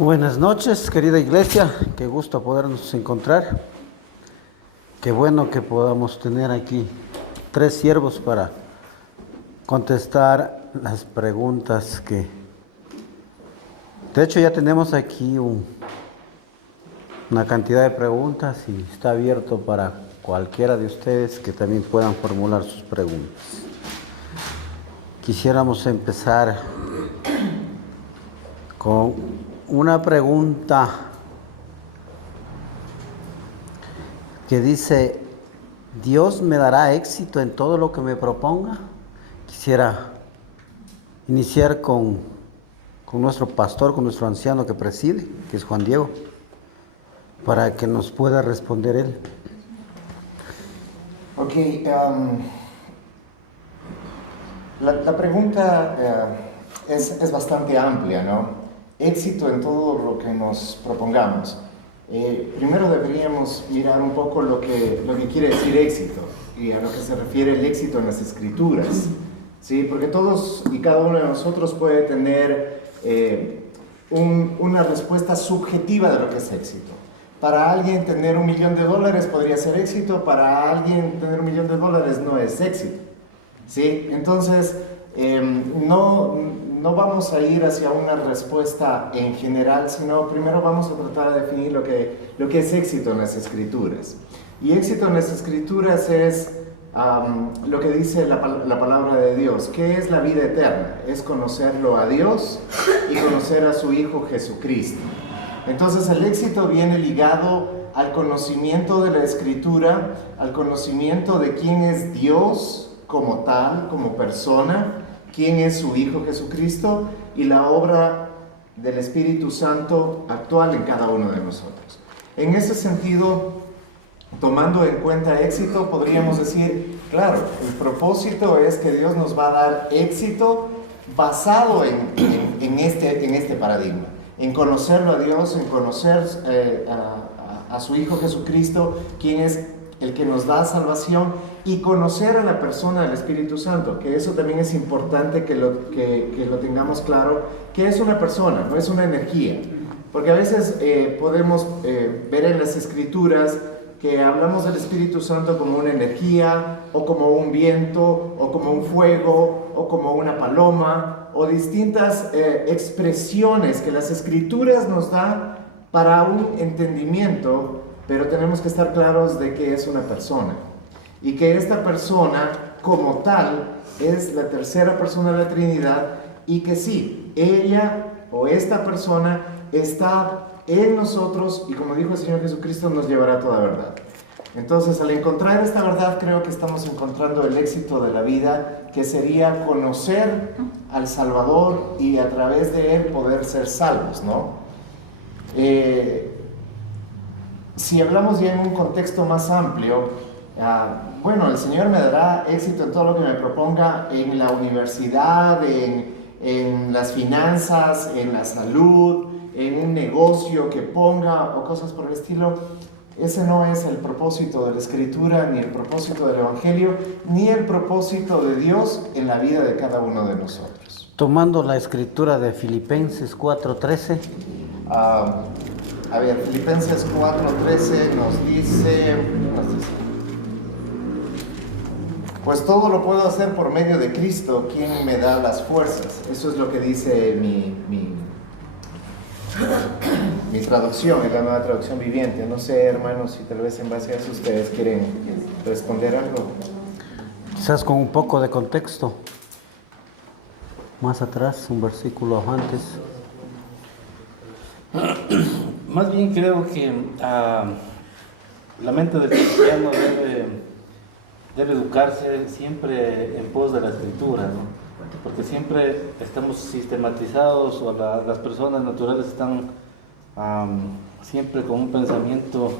Buenas noches, querida iglesia, qué gusto podernos encontrar. Qué bueno que podamos tener aquí 3 siervos para contestar las preguntas que... De hecho, ya tenemos aquí una cantidad de preguntas y está abierto para cualquiera de ustedes que también puedan formular sus preguntas. Quisiéramos empezar con una pregunta que dice: ¿Dios me dará éxito en todo lo que me proponga? Quisiera iniciar con nuestro pastor, con nuestro anciano que preside, que es Juan Diego, para que nos pueda responder él. Ok, la pregunta es bastante amplia, ¿no? Éxito en todo lo que nos propongamos. Primero deberíamos mirar un poco lo que quiere decir éxito y a lo que se refiere el éxito en las Escrituras, ¿sí? Porque todos y cada uno de nosotros puede tener una respuesta subjetiva de lo que es éxito. Para alguien tener $1 millón podría ser éxito, para alguien tener $1 millón no es éxito, ¿sí? Entonces, no vamos a ir hacia una respuesta en general, sino primero vamos a tratar de definir lo que es éxito en las Escrituras. Y éxito en las Escrituras es lo que dice la palabra de Dios. ¿Qué es la vida eterna? Es conocerlo a Dios y conocer a su Hijo Jesucristo. Entonces el éxito viene ligado al conocimiento de la Escritura, al conocimiento de quién es Dios como tal, como persona, quién es su Hijo Jesucristo y la obra del Espíritu Santo actual en cada uno de nosotros. En ese sentido, tomando en cuenta éxito, podríamos decir, claro, el propósito es que Dios nos va a dar éxito basado en este paradigma. En conocerlo a Dios, en conocer a su Hijo Jesucristo, quien es el que nos da salvación, y conocer a la persona del Espíritu Santo, que eso también es importante que lo tengamos claro, que es una persona, no es una energía. Porque a veces podemos ver en las Escrituras que hablamos del Espíritu Santo como una energía, o como un viento, o como un fuego, o como una paloma, o distintas expresiones que las Escrituras nos dan para un entendimiento, pero tenemos que estar claros de que es una persona. Y que esta persona, como tal, es la tercera persona de la Trinidad, y que sí, ella o esta persona está en nosotros, y como dijo el Señor Jesucristo, nos llevará a toda verdad. Entonces, al encontrar esta verdad, creo que estamos encontrando el éxito de la vida, que sería conocer al Salvador y a través de él poder ser salvos, ¿no? Si hablamos ya en un contexto más amplio, bueno, el Señor me dará éxito en todo lo que me proponga, en la universidad, en las finanzas, en la salud, en un negocio que ponga o cosas por el estilo. Ese no es el propósito de la Escritura, ni el propósito del Evangelio, ni el propósito de Dios en la vida de cada uno de nosotros. Tomando la escritura de Filipenses 4:13. A ver, Filipenses 4:13 nos dice, pues todo lo puedo hacer por medio de Cristo, quien me da las fuerzas. Eso es lo que dice mi traducción, es la nueva traducción viviente. No sé, hermanos, si tal vez en base a eso ustedes quieren responder algo. Quizás con un poco de contexto. Más atrás, un versículo antes. Más bien creo que la mente del cristiano debe educarse siempre en pos de la Escritura, ¿no? Porque siempre estamos sistematizados, o las personas naturales están siempre con un pensamiento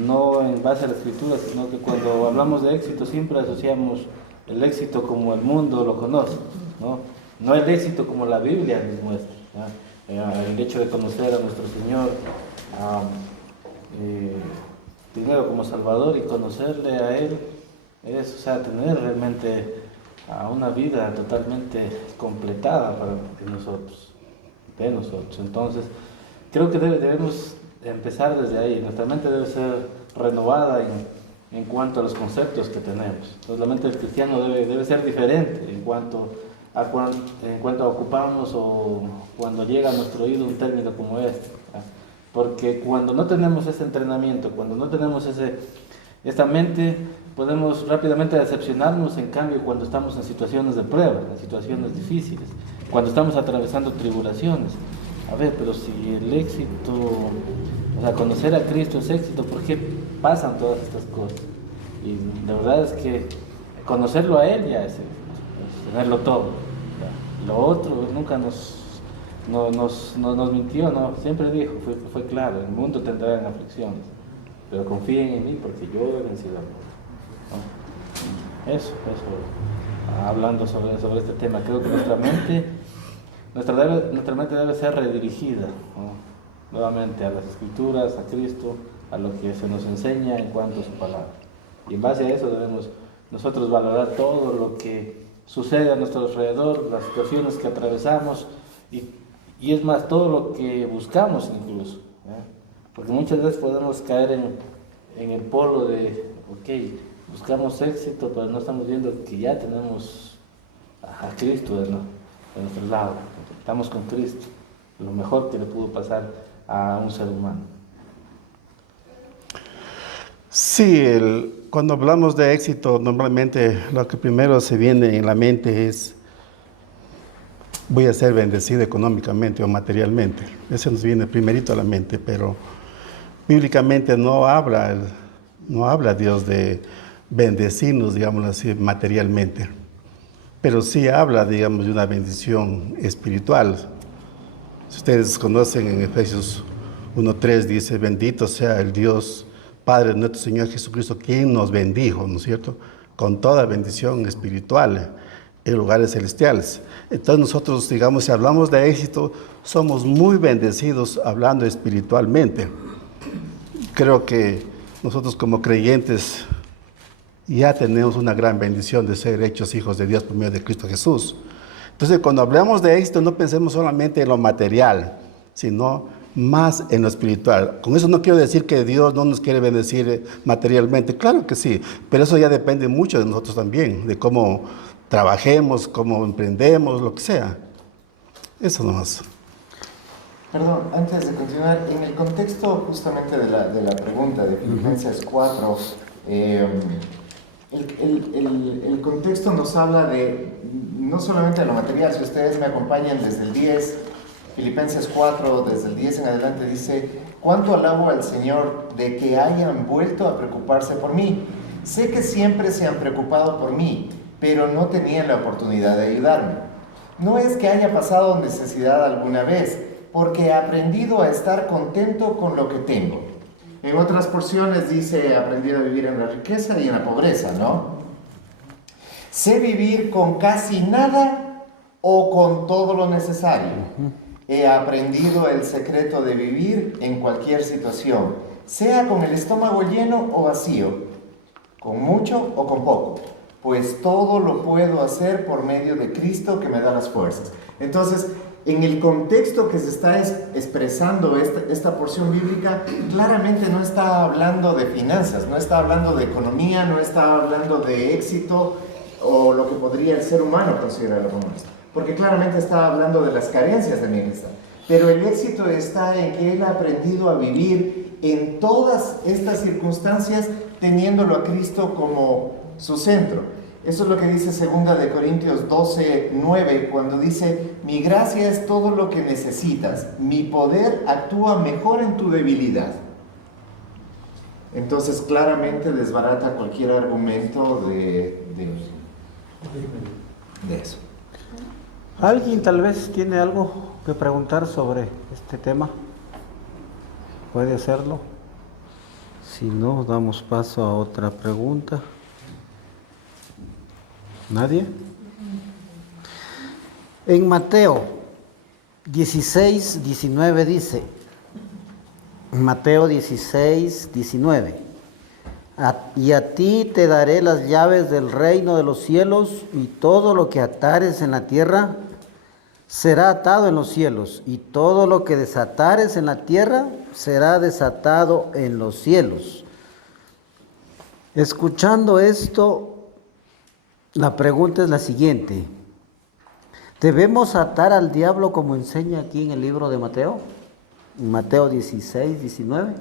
no en base a la Escritura, sino que cuando hablamos de éxito siempre asociamos el éxito como el mundo lo conoce, ¿no? No el éxito como la Biblia nos muestra, ¿no? El hecho de conocer a nuestro Señor primero como Salvador y conocerle a Él es, o sea, tener realmente una vida totalmente completada de nosotros. Entonces, creo que debemos empezar desde ahí. Nuestra mente debe ser renovada en cuanto a los conceptos que tenemos. Entonces, la mente del cristiano debe ser diferente en cuanto a ocupamos o cuando llega a nuestro oído un término como este. Porque cuando no tenemos ese entrenamiento, cuando no tenemos esta mente, podemos rápidamente decepcionarnos. En cambio, cuando estamos en situaciones de prueba, en situaciones difíciles, cuando estamos atravesando tribulaciones, a ver, pero si el éxito, o sea, conocer a Cristo es éxito, ¿por qué pasan todas estas cosas? Y la verdad es que conocerlo a Él ya es tenerlo todo. Lo otro nunca nos mintió, ¿no? Siempre dijo, fue claro, el mundo tendrá aflicciones, pero confíen en mí porque yo he vencido al mundo, ¿no? Eso, hablando sobre este tema, creo que nuestra mente debe ser redirigida, ¿no? Nuevamente a las Escrituras, a Cristo, a lo que se nos enseña en cuanto a su palabra. Y en base a eso debemos nosotros valorar todo lo que sucede a nuestro alrededor, las situaciones que atravesamos y es más, todo lo que buscamos incluso, ¿eh? Porque muchas veces podemos caer en el polo de, ok, buscamos éxito, pero no estamos viendo que ya tenemos a Cristo de nuestro lado, estamos con Cristo, lo mejor que le pudo pasar a un ser humano. Sí, cuando hablamos de éxito, normalmente lo que primero se viene en la mente es voy a ser bendecido económicamente o materialmente. Eso nos viene primerito a la mente, pero bíblicamente no habla Dios de bendecirnos, digamos así, materialmente, pero sí habla, digamos, de una bendición espiritual. Si ustedes conocen en Efesios 1:3 dice, bendito sea el Dios Padre de nuestro Señor Jesucristo, quien nos bendijo, ¿no es cierto?, con toda bendición espiritual en lugares celestiales. Entonces nosotros, digamos, si hablamos de éxito, somos muy bendecidos hablando espiritualmente. Creo que nosotros como creyentes ya tenemos una gran bendición de ser hechos hijos de Dios por medio de Cristo Jesús. Entonces, cuando hablamos de éxito, no pensemos solamente en lo material, sino más en lo espiritual. Con eso no quiero decir que Dios no nos quiere bendecir materialmente, claro que sí, pero eso ya depende mucho de nosotros también, de cómo trabajemos, cómo emprendemos, lo que sea. Eso nomás. Perdón, antes de continuar, en el contexto justamente de la pregunta de Filipenses 4, el contexto nos habla de, no solamente de lo material, si ustedes me acompañan desde el 10, Filipenses 4, desde el 10 en adelante, dice, cuánto alabo al Señor de que hayan vuelto a preocuparse por mí. Sé que siempre se han preocupado por mí, pero no tenían la oportunidad de ayudarme. No es que haya pasado necesidad alguna vez, porque he aprendido a estar contento con lo que tengo. En otras porciones dice, he aprendido a vivir en la riqueza y en la pobreza, ¿no? Sé vivir con casi nada o con todo lo necesario. He aprendido el secreto de vivir en cualquier situación, sea con el estómago lleno o vacío, con mucho o con poco, pues todo lo puedo hacer por medio de Cristo que me da las fuerzas. Entonces, en el contexto que se está expresando esta porción bíblica, claramente no está hablando de finanzas, no está hablando de economía, no está hablando de éxito o lo que podría el ser humano considerar como esto, porque claramente está hablando de las carencias de bienestar. Pero el éxito está en que él ha aprendido a vivir en todas estas circunstancias teniéndolo a Cristo como su centro. Eso es lo que dice 2 de Corintios 12:9, cuando dice, mi gracia es todo lo que necesitas, mi poder actúa mejor en tu debilidad. Entonces claramente desbarata cualquier argumento de eso. ¿Alguien tal vez tiene algo que preguntar sobre este tema? ¿Puede hacerlo? Si no, damos paso a otra pregunta. ¿Nadie? En Mateo 16:19 dice, Mateo 16:19, y a ti te daré las llaves del reino de los cielos, y todo lo que atares en la tierra será atado en los cielos, y todo lo que desatares en la tierra será desatado en los cielos. Escuchando esto, la pregunta es la siguiente: ¿debemos atar al diablo como enseña aquí en el libro de Mateo? En Mateo 16, 19.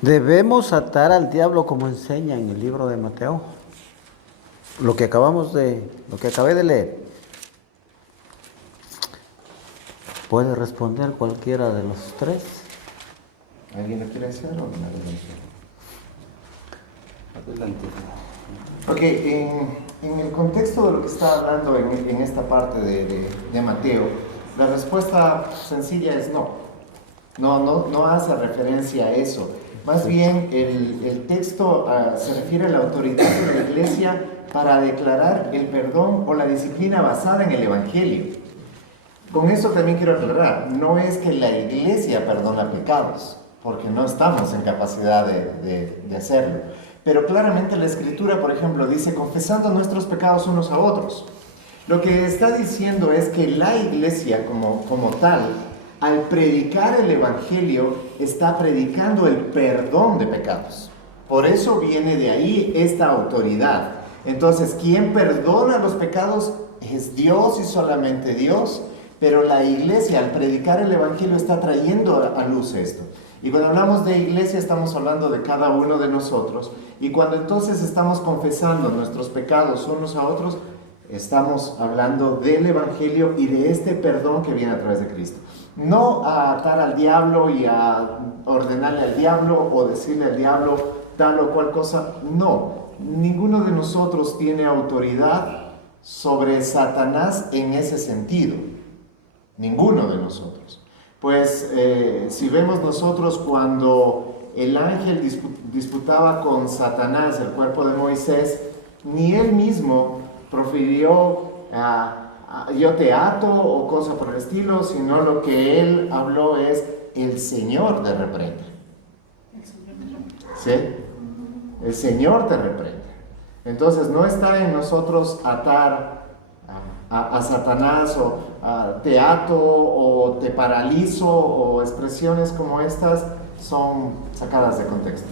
¿Debemos atar al diablo como enseña en el libro de Mateo? Lo que acabé de leer. ¿Puede responder cualquiera de los tres? ¿Alguien lo quiere hacer o no? Adelante. Ok, en el contexto de lo que está hablando en esta parte de Mateo, la respuesta sencilla es no. No hace referencia a eso. Más bien, el texto se refiere a la autoridad de la iglesia para declarar el perdón o la disciplina basada en el Evangelio. Con eso también quiero aclarar, no es que la iglesia perdona pecados, porque no estamos en capacidad de hacerlo. Pero claramente la Escritura, por ejemplo, dice confesando nuestros pecados unos a otros. Lo que está diciendo es que la iglesia como tal, al predicar el Evangelio, está predicando el perdón de pecados. Por eso viene de ahí esta autoridad. Entonces, quien perdona los pecados es Dios y solamente Dios, pero la iglesia al predicar el Evangelio está trayendo a luz esto. Y cuando hablamos de iglesia estamos hablando de cada uno de nosotros. Y cuando entonces estamos confesando nuestros pecados unos a otros, estamos hablando del Evangelio y de este perdón que viene a través de Cristo. No a atar al diablo y a ordenarle al diablo o decirle al diablo tal o cual cosa. No, ninguno de nosotros tiene autoridad sobre Satanás en ese sentido. Ninguno de nosotros. Pues si vemos nosotros cuando el ángel disputaba con Satanás el cuerpo de Moisés, ni él mismo profirió yo te ato o cosa por el estilo, sino lo que él habló es el Señor te reprende. ¿Sí? El Señor te reprende. Entonces no está en nosotros atar a Satanás o te ato o te paralizo o expresiones como estas son sacadas de contexto.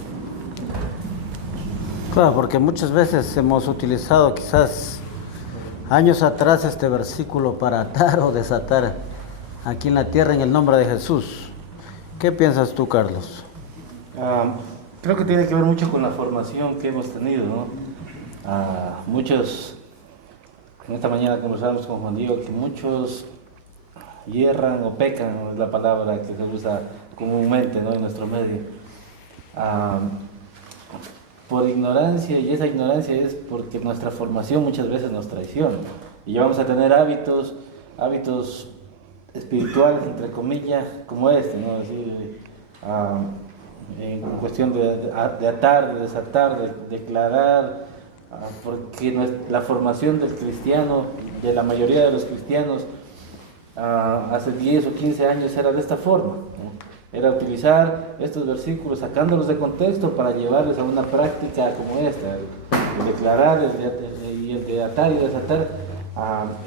Claro, porque muchas veces hemos utilizado quizás años atrás este versículo para atar o desatar aquí en la tierra en el nombre de Jesús. ¿Qué piensas tú, Carlos? Creo que tiene que ver mucho con la formación que hemos tenido, ¿no? Muchos, en esta mañana conversábamos con Juan Diego, que muchos hierran o pecan, es la palabra que se usa comúnmente, ¿no?, en nuestro medio, por ignorancia, y esa ignorancia es porque nuestra formación muchas veces nos traiciona, y ya vamos a tener hábitos espirituales, entre comillas, como este, ¿no? Es decir, en cuestión de atar, de desatar, de declarar, porque la formación del cristiano, de la mayoría de los cristianos, hace 10 o 15 años era de esta forma, ¿no? Era utilizar estos versículos, sacándolos de contexto para llevarles a una práctica como esta, el declarar y el de atar y desatar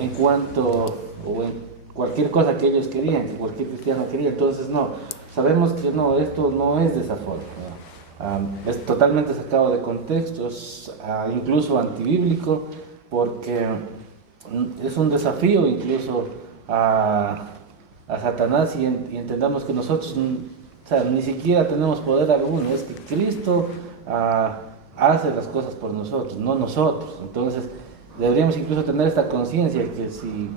en cuanto o en cualquier cosa que ellos querían, que cualquier cristiano quería. Entonces no, sabemos que no, esto no es de esa forma, ¿no? Es totalmente sacado de contexto, es incluso antibíblico, porque es un desafío incluso a Satanás, y entendamos que nosotros, o sea, ni siquiera tenemos poder alguno, es que Cristo hace las cosas por nosotros, no nosotros. Entonces deberíamos incluso tener esta conciencia que si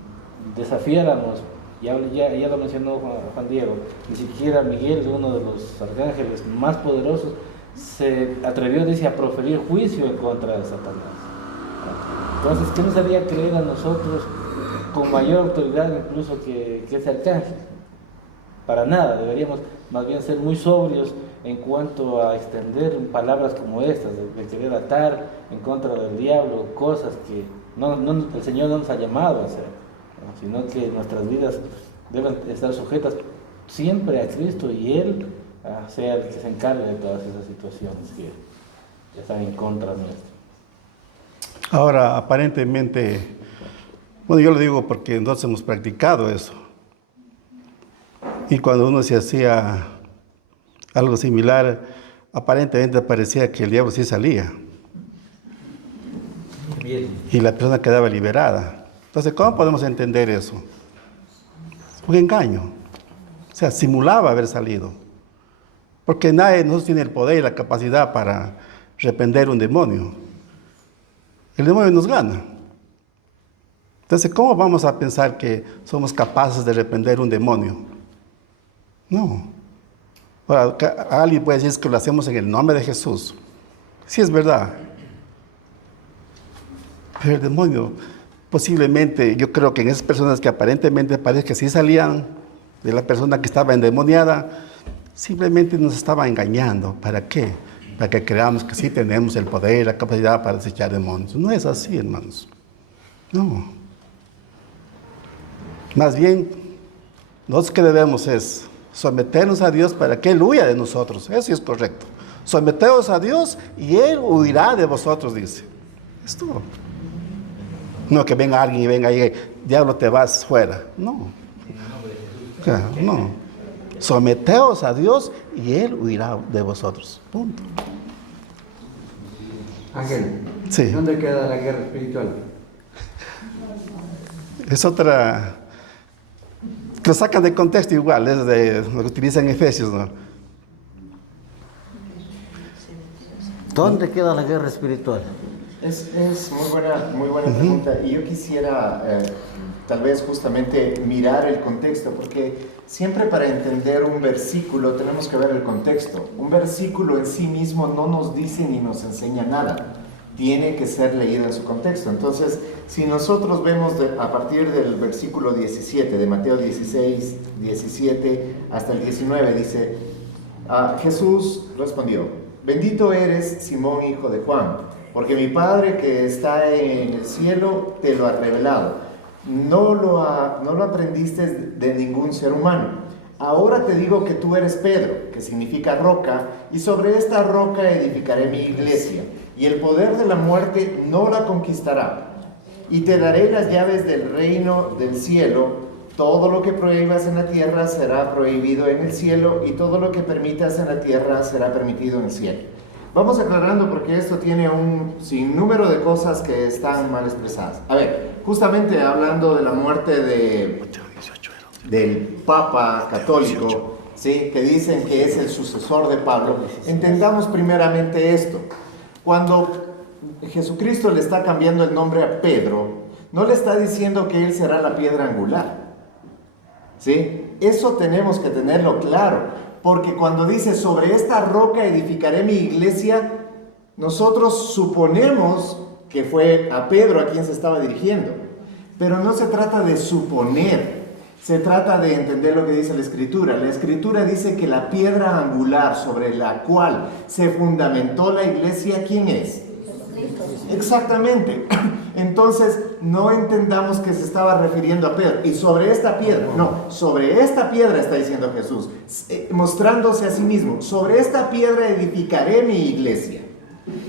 desafiáramos, ya lo mencionó Juan Diego, ni siquiera Miguel, uno de los arcángeles más poderosos, se atrevió, dice, a proferir juicio en contra de Satanás. Entonces, ¿qué nos haría creer a nosotros con mayor autoridad incluso que ese arcángel? Para nada, deberíamos más bien ser muy sobrios en cuanto a extender palabras como estas, de querer atar en contra del diablo, cosas que el Señor no nos ha llamado a hacer, ¿no?, sino que nuestras vidas deben estar sujetas siempre a Cristo, y Él sea el que se encargue de todas esas situaciones que están en contra nuestra. Ahora, aparentemente, bueno, yo lo digo porque nosotros hemos practicado eso. Y cuando uno se hacía algo similar, aparentemente parecía que el diablo sí salía. Y la persona quedaba liberada. Entonces, ¿cómo podemos entender eso? Un engaño. O sea, simulaba haber salido. Porque nadie de nosotros tiene el poder y la capacidad para reprender un demonio. El demonio nos gana. Entonces, ¿cómo vamos a pensar que somos capaces de reprender un demonio? No. Ahora, alguien puede decir que lo hacemos en el nombre de Jesús. Sí, es verdad. Pero el demonio, posiblemente, yo creo que en esas personas que aparentemente parece que sí salían de la persona que estaba endemoniada, simplemente nos estaba engañando. ¿Para qué? Para que creamos que sí tenemos el poder y la capacidad para desechar demonios. No es así, hermanos. No. Más bien, nosotros que debemos es someternos a Dios para que Él huya de nosotros. Eso es correcto. Someteos a Dios y Él huirá de vosotros, dice. Es todo. No que venga alguien y venga y diablo, te vas fuera. No. No. Someteos a Dios y Él huirá de vosotros. Punto. Ángel, Sí. ¿dónde queda la guerra espiritual? Es otra... Lo sacan de contexto igual, es de lo que utilizan en Efesios, ¿no? ¿Dónde queda la guerra espiritual? Es muy buena pregunta, y yo quisiera tal vez justamente mirar el contexto, porque siempre para entender un versículo tenemos que ver el contexto. Un versículo en sí mismo no nos dice ni nos enseña nada, tiene que ser leído en su contexto. Entonces, si nosotros vemos a partir del versículo 17, de Mateo 16, 17 hasta el 19, dice, Jesús respondió, bendito eres, Simón, hijo de Juan, porque mi Padre que está en el cielo te lo ha revelado. No lo aprendiste de ningún ser humano. Ahora te digo que tú eres Pedro, que significa roca, y sobre esta roca edificaré mi iglesia, y el poder de la muerte no la conquistará. Y te daré las llaves del reino del cielo. Todo lo que prohíbas en la tierra será prohibido en el cielo, y todo lo que permitas en la tierra será permitido en el cielo. Vamos aclarando porque esto tiene un sinnúmero de cosas que están mal expresadas. A ver, justamente hablando de la muerte del Papa católico, ¿sí?, que dicen que es el sucesor de Pablo, entendamos primeramente esto. Cuando Jesucristo le está cambiando el nombre a Pedro, no le está diciendo que él será la piedra angular, ¿sí? Eso tenemos que tenerlo claro. Porque cuando dice, sobre esta roca edificaré mi iglesia, nosotros suponemos que fue a Pedro a quien se estaba dirigiendo. Pero no se trata de suponer, se trata de entender lo que dice la Escritura. La Escritura dice que la piedra angular sobre la cual se fundamentó la iglesia, ¿quién es? Exactamente. Entonces, no entendamos que se estaba refiriendo a Pedro. Y sobre esta piedra, no, sobre esta piedra está diciendo Jesús, mostrándose a sí mismo. Sobre esta piedra edificaré mi iglesia.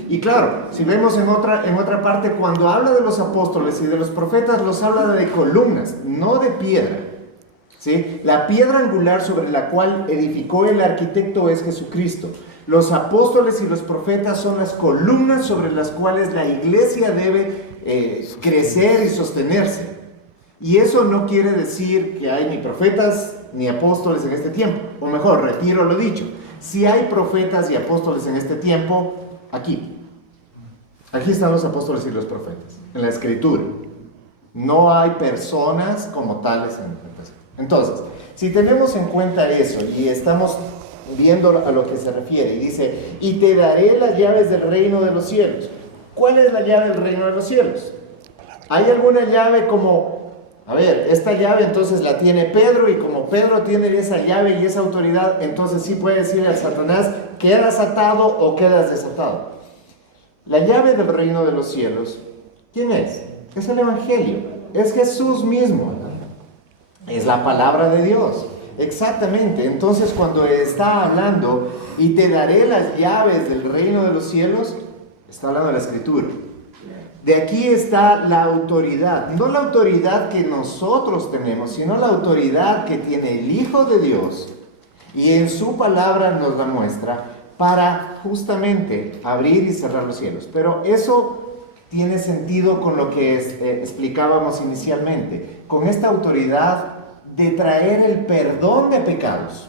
Y claro, si vemos en otra parte, cuando habla de los apóstoles y de los profetas, los habla de columnas, no de piedra. ¿Sí? La piedra angular sobre la cual edificó el arquitecto es Jesucristo. Los apóstoles y los profetas son las columnas sobre las cuales la iglesia debe crecer y sostenerse. Y eso no quiere decir que hay ni profetas ni apóstoles en este tiempo. O mejor, retiro lo dicho. Si hay profetas y apóstoles en este tiempo, aquí están los apóstoles y los profetas, en la Escritura. No hay personas como tales en la Escritura. Entonces, si tenemos en cuenta eso y estamos viendo a lo que se refiere, y dice, y te daré las llaves del reino de los cielos. ¿Cuál es la llave del reino de los cielos? ¿Hay alguna llave como, a ver, esta llave entonces la tiene Pedro, y como Pedro tiene esa llave y esa autoridad, entonces sí puede decirle a Satanás, quedas atado o quedas desatado? La llave del reino de los cielos, ¿quién es? Es el Evangelio, es Jesús mismo, es la palabra de Dios. Exactamente. Entonces, cuando está hablando y te daré las llaves del reino de los cielos, Está hablando de la Escritura. De aquí está la autoridad, no la autoridad que nosotros tenemos, sino la autoridad que tiene el Hijo de Dios, y en su palabra nos la muestra para justamente abrir y cerrar los cielos. Pero eso tiene sentido con lo que explicábamos inicialmente, con esta autoridad de traer el perdón de pecados.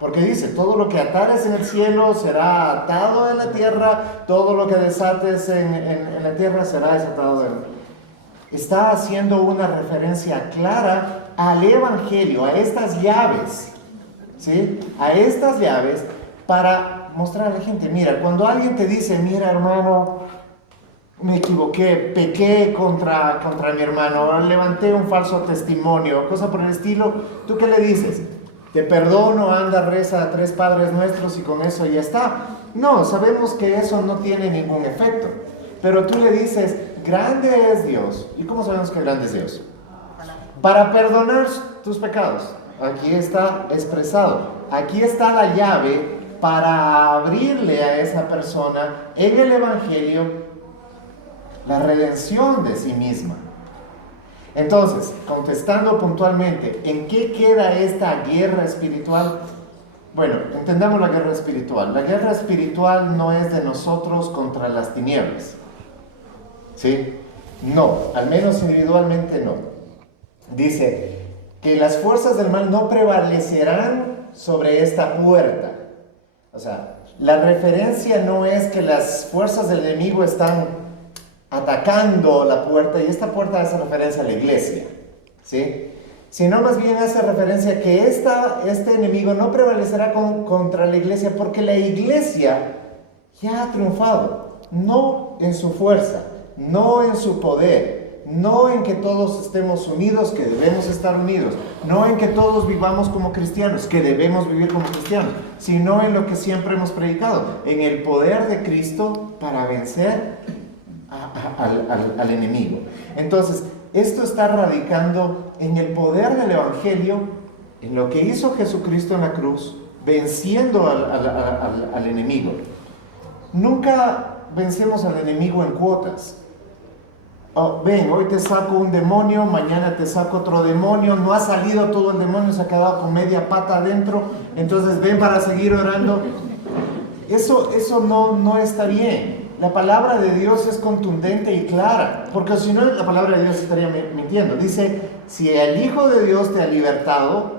Porque dice, todo lo que atares en el cielo será atado en la tierra, todo lo que desates en la tierra será desatado en... Está haciendo una referencia clara al Evangelio, a estas llaves, ¿sí? A estas llaves para mostrar a la gente, mira, cuando alguien te dice, mira hermano, me equivoqué, pequé contra mi hermano, levanté un falso testimonio, cosa por el estilo, ¿tú qué le dices? Te perdono, anda, reza a 3 Padres Nuestros y con eso ya está. No, sabemos que eso no tiene ningún efecto. Pero tú le dices, grande es Dios. ¿Y cómo sabemos que grande es Dios? Para perdonar tus pecados. Aquí está expresado. Aquí está la llave para abrirle a esa persona en el Evangelio la redención de sí misma. Entonces, contestando puntualmente, ¿en qué queda esta guerra espiritual? Bueno, entendamos la guerra espiritual. La guerra espiritual no es de nosotros contra las tinieblas. ¿Sí? No, al menos individualmente no. Dice que las fuerzas del mal no prevalecerán sobre esta puerta. O sea, la referencia no es que las fuerzas del enemigo están atacando la puerta, y esta puerta hace referencia a la iglesia, ¿sí? Sino más bien hace referencia a que este enemigo no prevalecerá contra la iglesia, porque la iglesia ya ha triunfado, no en su fuerza, no en su poder, no en que todos estemos unidos, que debemos estar unidos, no en que todos vivamos como cristianos, que debemos vivir como cristianos, sino en lo que siempre hemos predicado, en el poder de Cristo para vencer al enemigo. Entonces, esto está radicando en el poder del Evangelio, en lo que hizo Jesucristo en la cruz, venciendo al enemigo. Nunca vencemos al enemigo en cuotas. Oh, ven, hoy te saco un demonio, mañana te saco otro demonio, no ha salido todo el demonio, se ha quedado con media pata adentro, entonces ven para seguir orando. Eso no está bien. La palabra de Dios es contundente y clara, porque si no, la palabra de Dios estaría mintiendo. Dice, si el Hijo de Dios te ha libertado,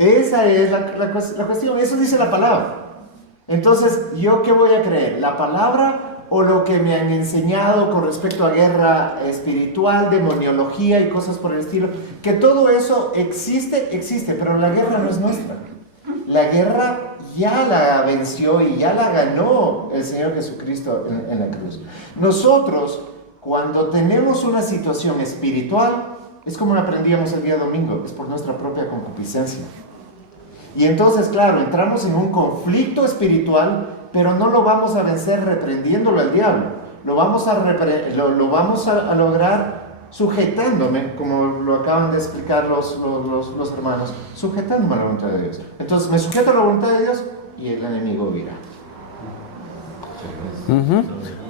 esa es la cuestión, eso dice la palabra. Entonces, ¿yo qué voy a creer? ¿La palabra o lo que me han enseñado con respecto a guerra espiritual, demoniología y cosas por el estilo? Que todo eso existe, pero la guerra no es nuestra. La guerra ya la venció y ya la ganó el Señor Jesucristo en la cruz. Nosotros, cuando tenemos una situación espiritual, es como aprendíamos el día domingo, es por nuestra propia concupiscencia. Y entonces, claro, entramos en un conflicto espiritual, pero no lo vamos a vencer reprendiéndolo al diablo. Lo vamos a lograr sujetándome, como lo acaban de explicar los hermanos, sujetándome a la voluntad de Dios. Entonces me sujeto a la voluntad de Dios y el enemigo huirá.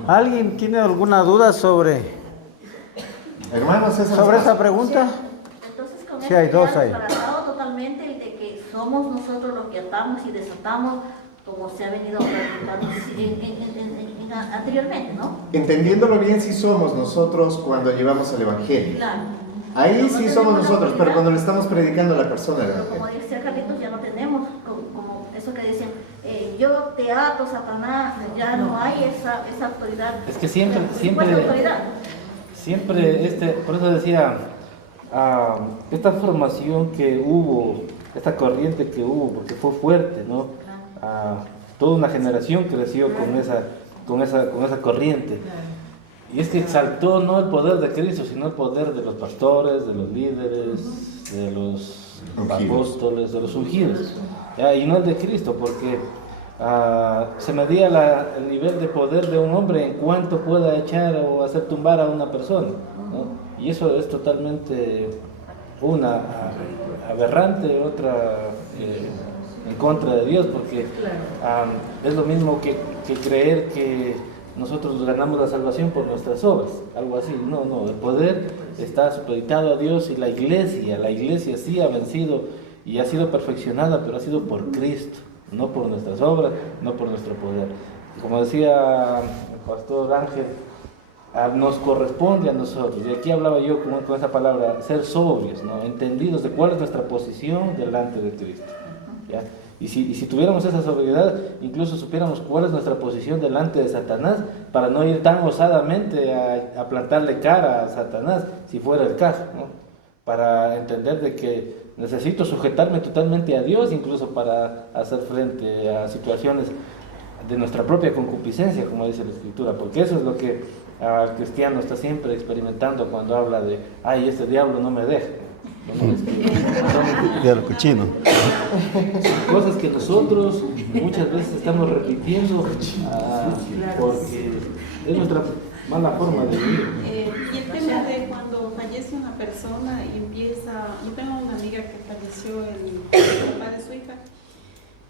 ¿Alguien tiene alguna duda sobre Hermanos, esta pregunta? Entonces, con Sí, hay dos ahí. desbaratado totalmente el de que somos nosotros los que atamos y desatamos, como se ha venido practicando anteriormente, ¿no? Entendiéndolo bien, sí somos nosotros cuando llevamos el Evangelio. Claro. Ahí sí somos nosotros, pero cuando le estamos predicando a la persona el Pero como Evangelio. dice Carlitos, ya no tenemos como eso que dicen, yo te ato, Satanás, ya no hay esa autoridad. Es que siempre, autoridad. por eso decía, esta formación que hubo, esta corriente que hubo, porque fue fuerte, ¿no? Toda una generación creció con esa corriente. Y es que exaltó no el poder de Cristo, sino el poder de los pastores, de los líderes, de los apóstoles, de los ungidos. ¿Ya? Y no el de Cristo, porque se medía el nivel de poder de un hombre en cuanto pueda echar o hacer tumbar a una persona, ¿no? Y eso es totalmente una aberrante, otra en contra de Dios, porque es lo mismo que creer que nosotros ganamos la salvación por nuestras obras, algo así. No, el poder está supeditado a Dios, y la iglesia sí ha vencido y ha sido perfeccionada, pero ha sido por Cristo, no por nuestras obras, no por nuestro poder. Como decía el pastor Ángel, nos corresponde a nosotros, y aquí hablaba yo con esa palabra, ser sobrios, ¿no? Entendidos de cuál es nuestra posición delante de Cristo, ¿ya? Y si tuviéramos esa sobriedad, incluso supiéramos cuál es nuestra posición delante de Satanás, para no ir tan osadamente a plantarle cara a Satanás, si fuera el caso, ¿no? Para entender de que necesito sujetarme totalmente a Dios, incluso para hacer frente a situaciones de nuestra propia concupiscencia, como dice la Escritura, porque eso es lo que el cristiano está siempre experimentando cuando habla de, ay, este diablo no me deja. Diablo cochino. Cosas que nosotros muchas veces estamos repitiendo porque es nuestra mala forma de vivir. Y el tema de cuando fallece una persona y empieza, yo tengo una amiga que falleció el papá de su hija,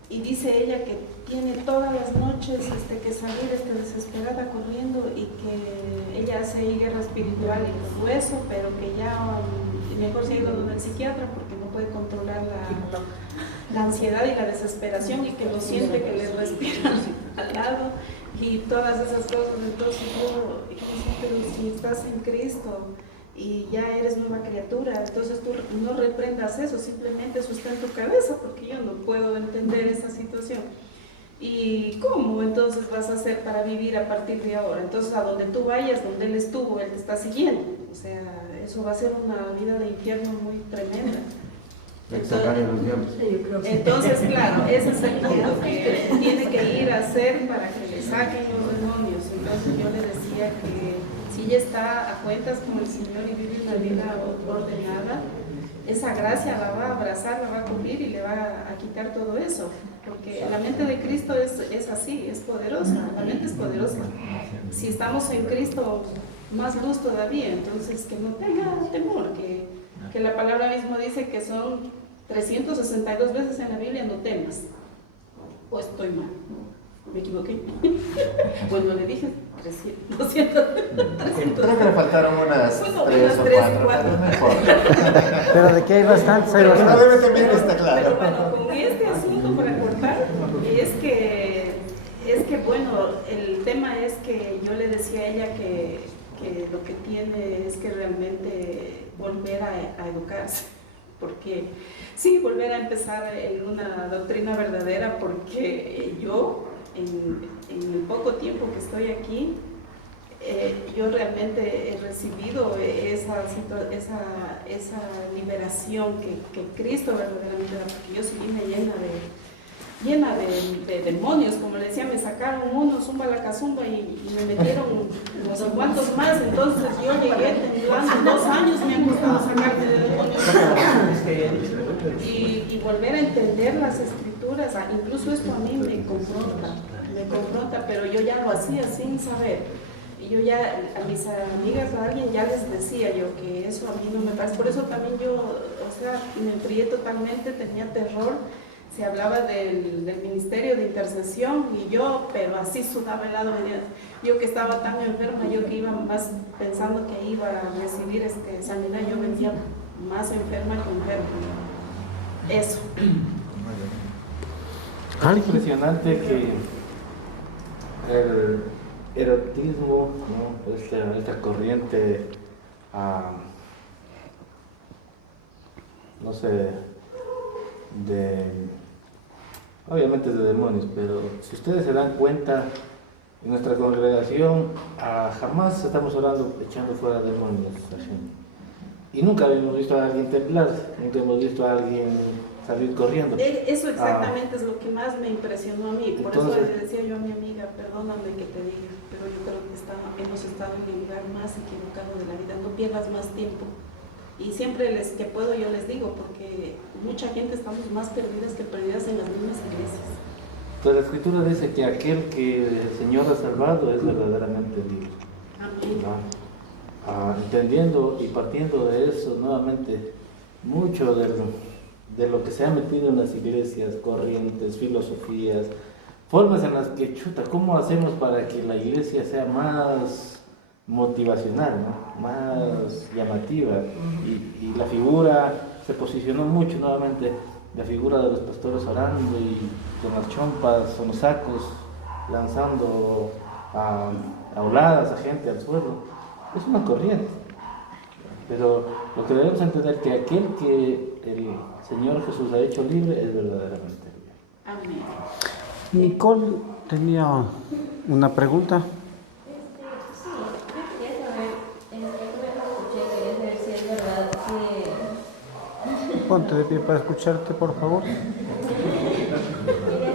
y dice ella que tiene todas las noches que salir desesperada corriendo, y que ella hace ahí guerra espiritual y todo eso, pero que ya mejor se ha ido donde el psiquiatra porque no puede controlar la ansiedad y la desesperación, y que lo siente que le respira al lado y todas esas cosas. Entonces yo decía, pero si estás en Cristo y ya eres nueva criatura, entonces tú no reprendas eso, simplemente eso está en tu cabeza, porque yo no puedo entender esa situación. ¿Y cómo entonces vas a hacer para vivir a partir de ahora? Entonces a donde tú vayas, donde Él estuvo, Él te está siguiendo. O sea, eso va a ser una vida de infierno muy tremenda. Entonces, claro, ese es el punto que tiene que ir a hacer para que le saquen los demonios. Entonces yo le decía que si ella está a cuentas con el Señor y vive una vida ordenada, esa gracia la va a abrazar, la va a cubrir y le va a quitar todo eso. Porque la mente de Cristo es así, es poderosa, la mente es poderosa. Si estamos en Cristo, más luz todavía. Entonces, que no tenga temor, que la palabra misma dice que son 362 veces en la Biblia no temas. O estoy mal, me equivoqué. Bueno, le dije 200. Creo que le faltaron unas Bueno, 3 o 3 4, o 4. pero mejor. Pero de que hay bastantes, hay Pero no bastantes. debe también está claro. Pero bueno, con este asunto para cortar, es que bueno, el tema es que yo le decía a ella que lo que tiene es que realmente volver a educarse, porque sí, volver a empezar en una doctrina verdadera, porque yo en el poco tiempo que estoy aquí, yo realmente he recibido esa liberación que Cristo verdaderamente da, porque yo sí vine llena de demonios, como le decía, me sacaron unos, zumba la cazumba, y me metieron no sé cuántos más. Entonces yo llegué temblando, 2 años me han costado sacarme de demonios, y volver a entender las escrituras. Incluso esto a mí me confronta, pero yo ya lo hacía sin saber. Y yo ya a mis amigas, a alguien ya les decía yo que eso a mí no me pasa. Por eso también yo, o sea, me enfrié totalmente, tenía terror. Se hablaba del ministerio de intercesión, y yo, pero así sudaba el lado de Dios. Yo que estaba tan enferma, yo que iba más pensando que iba a recibir sanidad, yo venía más enferma que enferma. Eso. Es impresionante que el erotismo, ¿no? esta corriente, no sé, obviamente es de demonios, pero si ustedes se dan cuenta, en nuestra congregación jamás estamos orando echando fuera demonios, y nunca habíamos visto a alguien temblar, nunca hemos visto a alguien salir corriendo. Eso exactamente es lo que más me impresionó a mí. Por Entonces, eso le decía yo a mi amiga, perdóname que te diga, pero yo creo que hemos estado en el lugar más equivocado de la vida. No pierdas más tiempo. Y siempre que puedo yo les digo, porque mucha gente estamos más perdidas que perdidas en las mismas iglesias. Entonces la Escritura dice que aquel que el Señor ha salvado es verdaderamente libre. Amén. Entendiendo y partiendo de eso, nuevamente, mucho de lo que se ha metido en las iglesias, corrientes, filosofías, formas en las que, chuta, ¿cómo hacemos para que la iglesia sea más motivacional, ¿no? Más llamativa? Y la figura se posicionó mucho nuevamente, la figura de los pastores orando y con las chompas o los sacos lanzando a oladas a gente al suelo. Es una corriente. Pero lo que debemos entender es que aquel que el Señor Jesús ha hecho libre es verdaderamente libre. Amén. Nicole tenía una pregunta. Sí, yo quería saber, quería saber si es verdad que... Ponte de pie para escucharte, por favor. Quería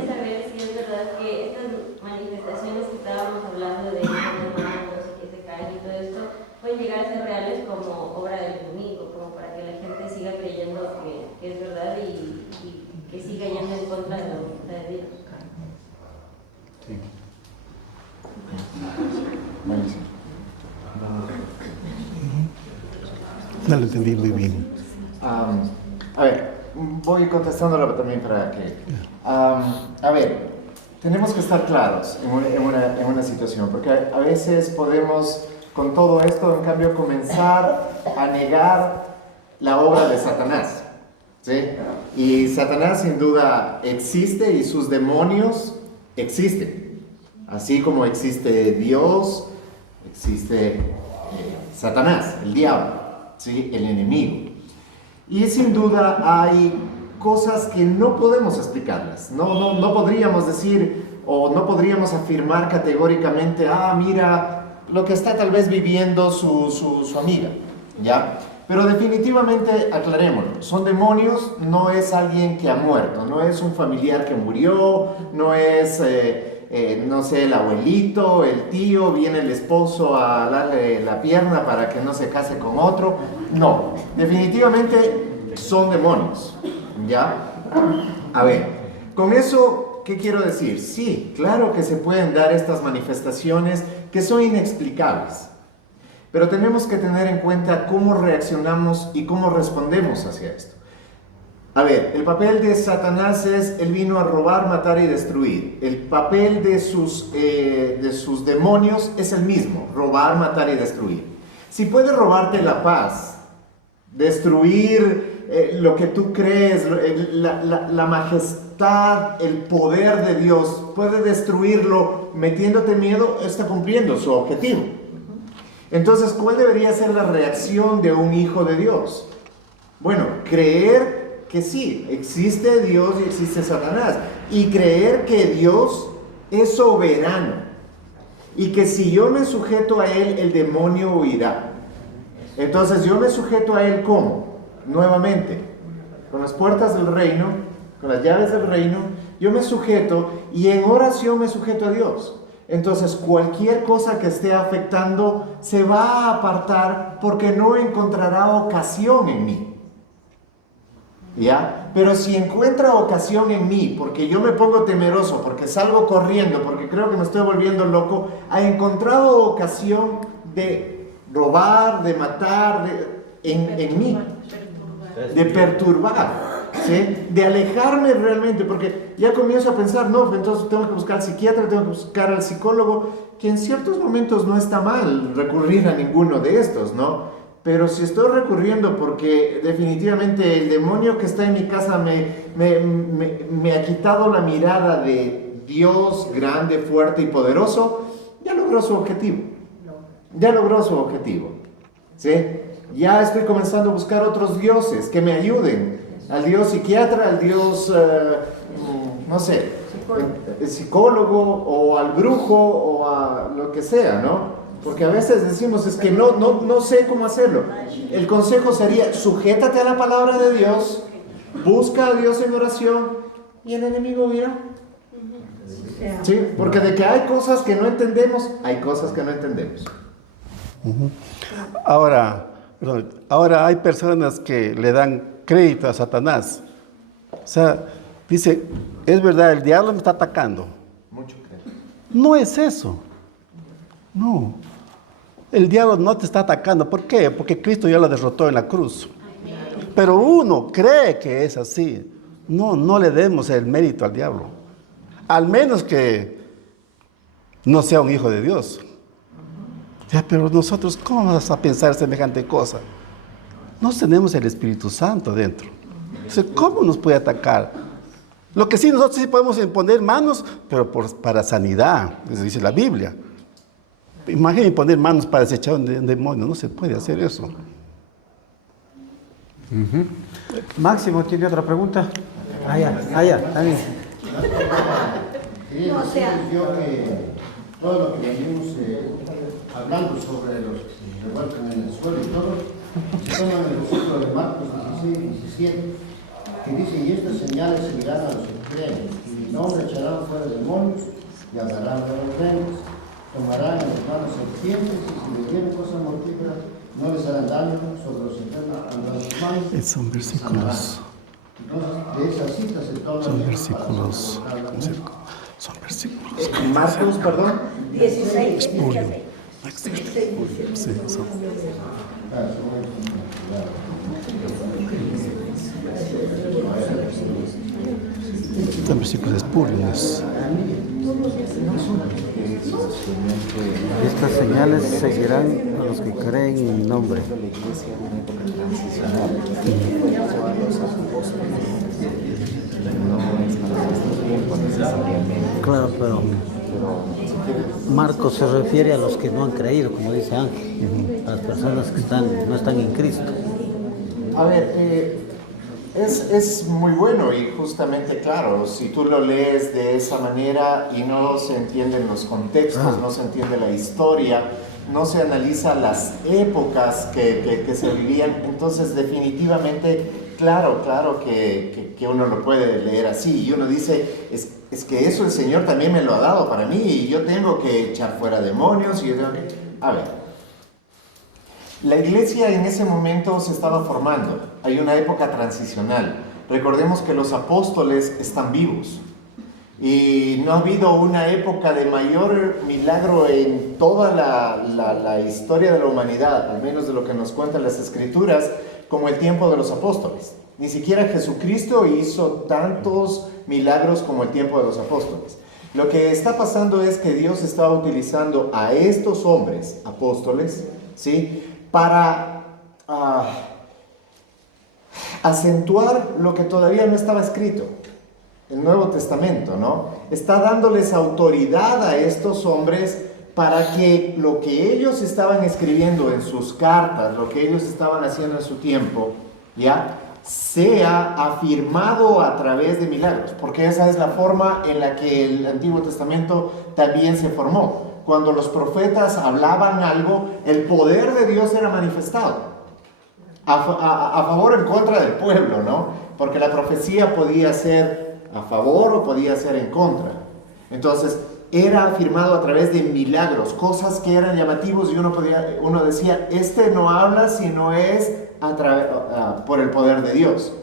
saber si es verdad que estas manifestaciones que estábamos hablando de hermanos y que se caen y todo esto, pueden llegar a ser reales como obra del enemigo, como para que la gente siga creyendo que es verdad y que siga yendo en contra de la voluntad de Dios. Sí. Buenísimo. No lo entendí muy bien. A ver, voy contestándola también para que... a ver, tenemos que estar claros en una situación, porque a veces podemos, con todo esto, en cambio, comenzar a negar la obra de Satanás, ¿sí? Y Satanás sin duda existe y sus demonios existen. Así como existe Dios, existe Satanás, el diablo, ¿sí? El enemigo. Y sin duda hay cosas que no podemos explicarlas. No podríamos decir o no podríamos afirmar categóricamente, mira lo que está tal vez viviendo su amiga, ¿ya? Pero definitivamente, aclarémoslo, son demonios, no es alguien que ha muerto, no es un familiar que murió, no es, no sé, el abuelito, el tío, viene el esposo a darle la pierna para que no se case con otro. No, definitivamente son demonios, ¿ya? A ver, con eso, ¿qué quiero decir? Sí, claro que se pueden dar estas manifestaciones que son inexplicables. Pero tenemos que tener en cuenta cómo reaccionamos y cómo respondemos hacia esto. A ver, el papel de Satanás es, él vino a robar, matar y destruir. El papel de sus demonios es el mismo, robar, matar y destruir. Si puede robarte la paz, destruir lo que tú crees, la majestad, el poder de Dios, puede destruirlo metiéndote miedo, está cumpliendo su objetivo. Entonces, ¿cuál debería ser la reacción de un hijo de Dios? Bueno, creer que sí, existe Dios y existe Satanás. Y creer que Dios es soberano. Y que si yo me sujeto a Él, el demonio huirá. Entonces, yo me sujeto a Él, ¿cómo? Nuevamente, con las puertas del reino, con las llaves del reino, yo me sujeto y en oración me sujeto a Dios. Entonces cualquier cosa que esté afectando se va a apartar porque no encontrará ocasión en mí. ¿Ya? Pero si encuentra ocasión en mí, porque yo me pongo temeroso, porque salgo corriendo, porque creo que me estoy volviendo loco, ha encontrado ocasión de robar, de matar, en mí, de perturbar. ¿Sí? De alejarme realmente, porque ya comienzo a pensar, no, entonces tengo que buscar al psiquiatra, tengo que buscar al psicólogo, que en ciertos momentos no está mal recurrir a ninguno de estos, ¿no? Pero si estoy recurriendo porque definitivamente el demonio que está en mi casa me ha quitado la mirada de Dios grande, fuerte y poderoso, ya logró su objetivo. Ya logró su objetivo. ¿Sí? Ya estoy comenzando a buscar otros dioses que me ayuden. Al Dios psiquiatra, al Dios, no sé, el psicólogo o al brujo o a lo que sea, ¿no? Porque a veces decimos, es que no sé cómo hacerlo. El consejo sería, sujétate a la palabra de Dios, busca a Dios en oración y el enemigo huirá. ¿Sí? Porque de que hay cosas que no entendemos, hay cosas que no entendemos. Ahora hay personas que le dan crédito a Satanás. O sea, dice, es verdad, el diablo me está atacando. Mucho crédito. No es eso. No. El diablo no te está atacando. ¿Por qué? Porque Cristo ya lo derrotó en la cruz. Pero uno cree que es así. No le demos el mérito al diablo. Al menos que no sea un hijo de Dios. Ya, pero nosotros, ¿cómo vamos a pensar semejante cosa? No tenemos el Espíritu Santo dentro. Entonces, ¿cómo nos puede atacar? Lo que sí, nosotros sí podemos imponer manos, pero para sanidad, eso dice la Biblia. Imaginen poner manos para desechar un demonio, no se puede hacer eso. Máximo, ¿tiene otra pregunta? Está bien. No, o sea, todo lo que venimos hablando sobre los que se revuelcan en el suelo y todo, se toma en el versículo de Marcos 16, 17, que dice: y estas señales seguirán a los que creen, y mi nombre echarán fuera demonios y hablarán de los reinos, tomarán en las manos serpientes, y si bebieren cosas mortíferas no les harán daño, sobre los enfermos andarán sus manos. Son versículos. Entonces, de esas citas se toman. Son versículos. Son versículos. Marcos, perdón. 16. Espurio. Sí, son. Son versículos espurios. Estas señales seguirán a los que creen en mi nombre. Claro, pero Marcos se refiere a los que no han creído, como dice Ángel, a las personas que no están en Cristo. A ver, es muy bueno y justamente claro, si tú lo lees de esa manera y no se entienden los contextos, no se entiende la historia, no se analiza las épocas que se vivían, entonces definitivamente, claro que uno lo puede leer así y uno dice, es que eso el Señor también me lo ha dado para mí y yo tengo que echar fuera demonios y yo tengo que... A ver. La iglesia en ese momento se estaba formando, hay una época transicional. Recordemos que los apóstoles están vivos y no ha habido una época de mayor milagro en toda la historia de la humanidad, al menos de lo que nos cuentan las Escrituras, como el tiempo de los apóstoles. Ni siquiera Jesucristo hizo tantos milagros como el tiempo de los apóstoles. Lo que está pasando es que Dios está utilizando a estos hombres, apóstoles, ¿sí?, para acentuar lo que todavía no estaba escrito, el Nuevo Testamento, ¿no? Está dándoles autoridad a estos hombres para que lo que ellos estaban escribiendo en sus cartas, lo que ellos estaban haciendo en su tiempo, ¿ya?, sea afirmado a través de milagros, porque esa es la forma en la que el Antiguo Testamento también se formó. Cuando los profetas hablaban algo, el poder de Dios era manifestado a favor o en contra del pueblo, ¿no? Porque la profecía podía ser a favor o podía ser en contra. Entonces, era afirmado a través de milagros, cosas que eran llamativos y uno decía, este no habla si no es por el poder de Dios.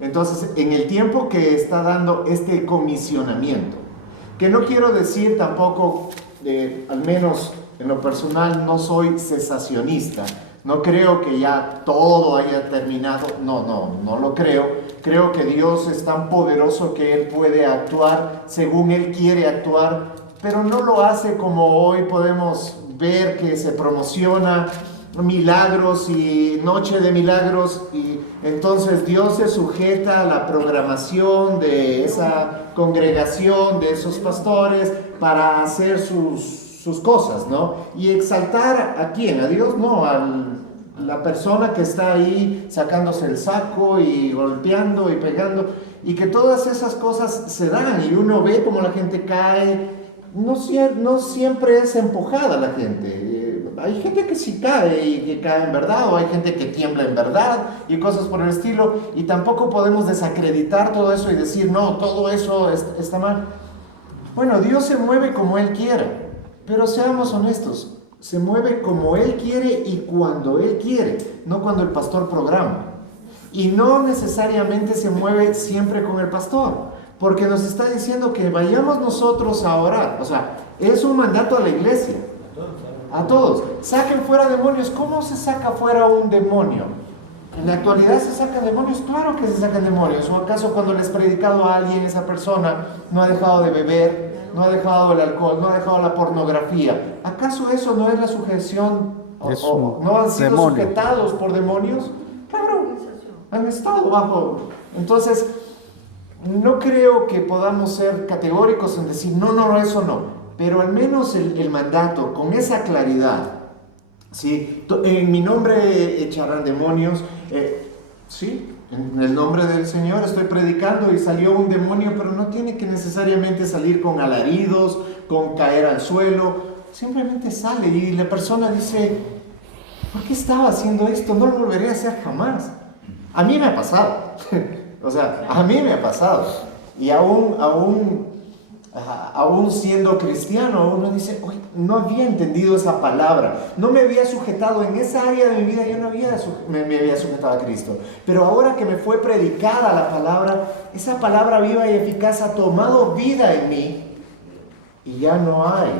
Entonces, en el tiempo que está dando este comisionamiento, que no quiero decir tampoco, al menos en lo personal, no soy cesacionista, no creo que ya todo haya terminado, no lo creo. Creo que Dios es tan poderoso que Él puede actuar según Él quiere actuar, pero no lo hace como hoy podemos ver que se promociona milagros y noche de milagros, y entonces Dios se sujeta a la programación de esa congregación, de esos pastores, para hacer sus cosas, ¿no? Y exaltar ¿a quién? ¿A Dios? No, la persona que está ahí sacándose el saco y golpeando y pegando, y que todas esas cosas se dan y uno ve como la gente cae. No siempre es empujada la gente. Hay gente que sí cae y que cae en verdad, o hay gente que tiembla en verdad y cosas por el estilo, y tampoco podemos desacreditar todo eso y decir, no, todo eso está mal. Bueno, Dios se mueve como Él quiera, pero seamos honestos, se mueve como Él quiere y cuando Él quiere, no cuando el pastor programa. Y no necesariamente se mueve siempre con el pastor, porque nos está diciendo que vayamos nosotros a orar. O sea, es un mandato a la iglesia, a todos. Saquen fuera demonios. ¿Cómo se saca fuera un demonio? ¿En la actualidad se sacan demonios? Claro que se sacan demonios. ¿O acaso cuando les he predicado a alguien, esa persona no ha dejado de beber, no ha dejado el alcohol, no ha dejado la pornografía? ¿Acaso eso no es la sujeción? ¿O no han sido demonio. sujetados por demonios? Claro, han estado bajo. Entonces, no creo que podamos ser categóricos en decir, no, eso no. Pero al menos el mandato, con esa claridad, ¿sí? En mi nombre echarán demonios, sí, en el nombre del Señor estoy predicando y salió un demonio, pero no tiene que necesariamente salir con alaridos, con caer al suelo, simplemente sale y la persona dice, ¿por qué estaba haciendo esto? No lo volveré a hacer jamás. A mí me ha pasado, o sea, a mí me ha pasado, y aún siendo cristiano, uno dice, "Uy, no había entendido esa palabra, no me había sujetado en esa área de mi vida, yo no me había sujetado a Cristo, pero ahora que me fue predicada la palabra, esa palabra viva y eficaz ha tomado vida en mí, y ya no hay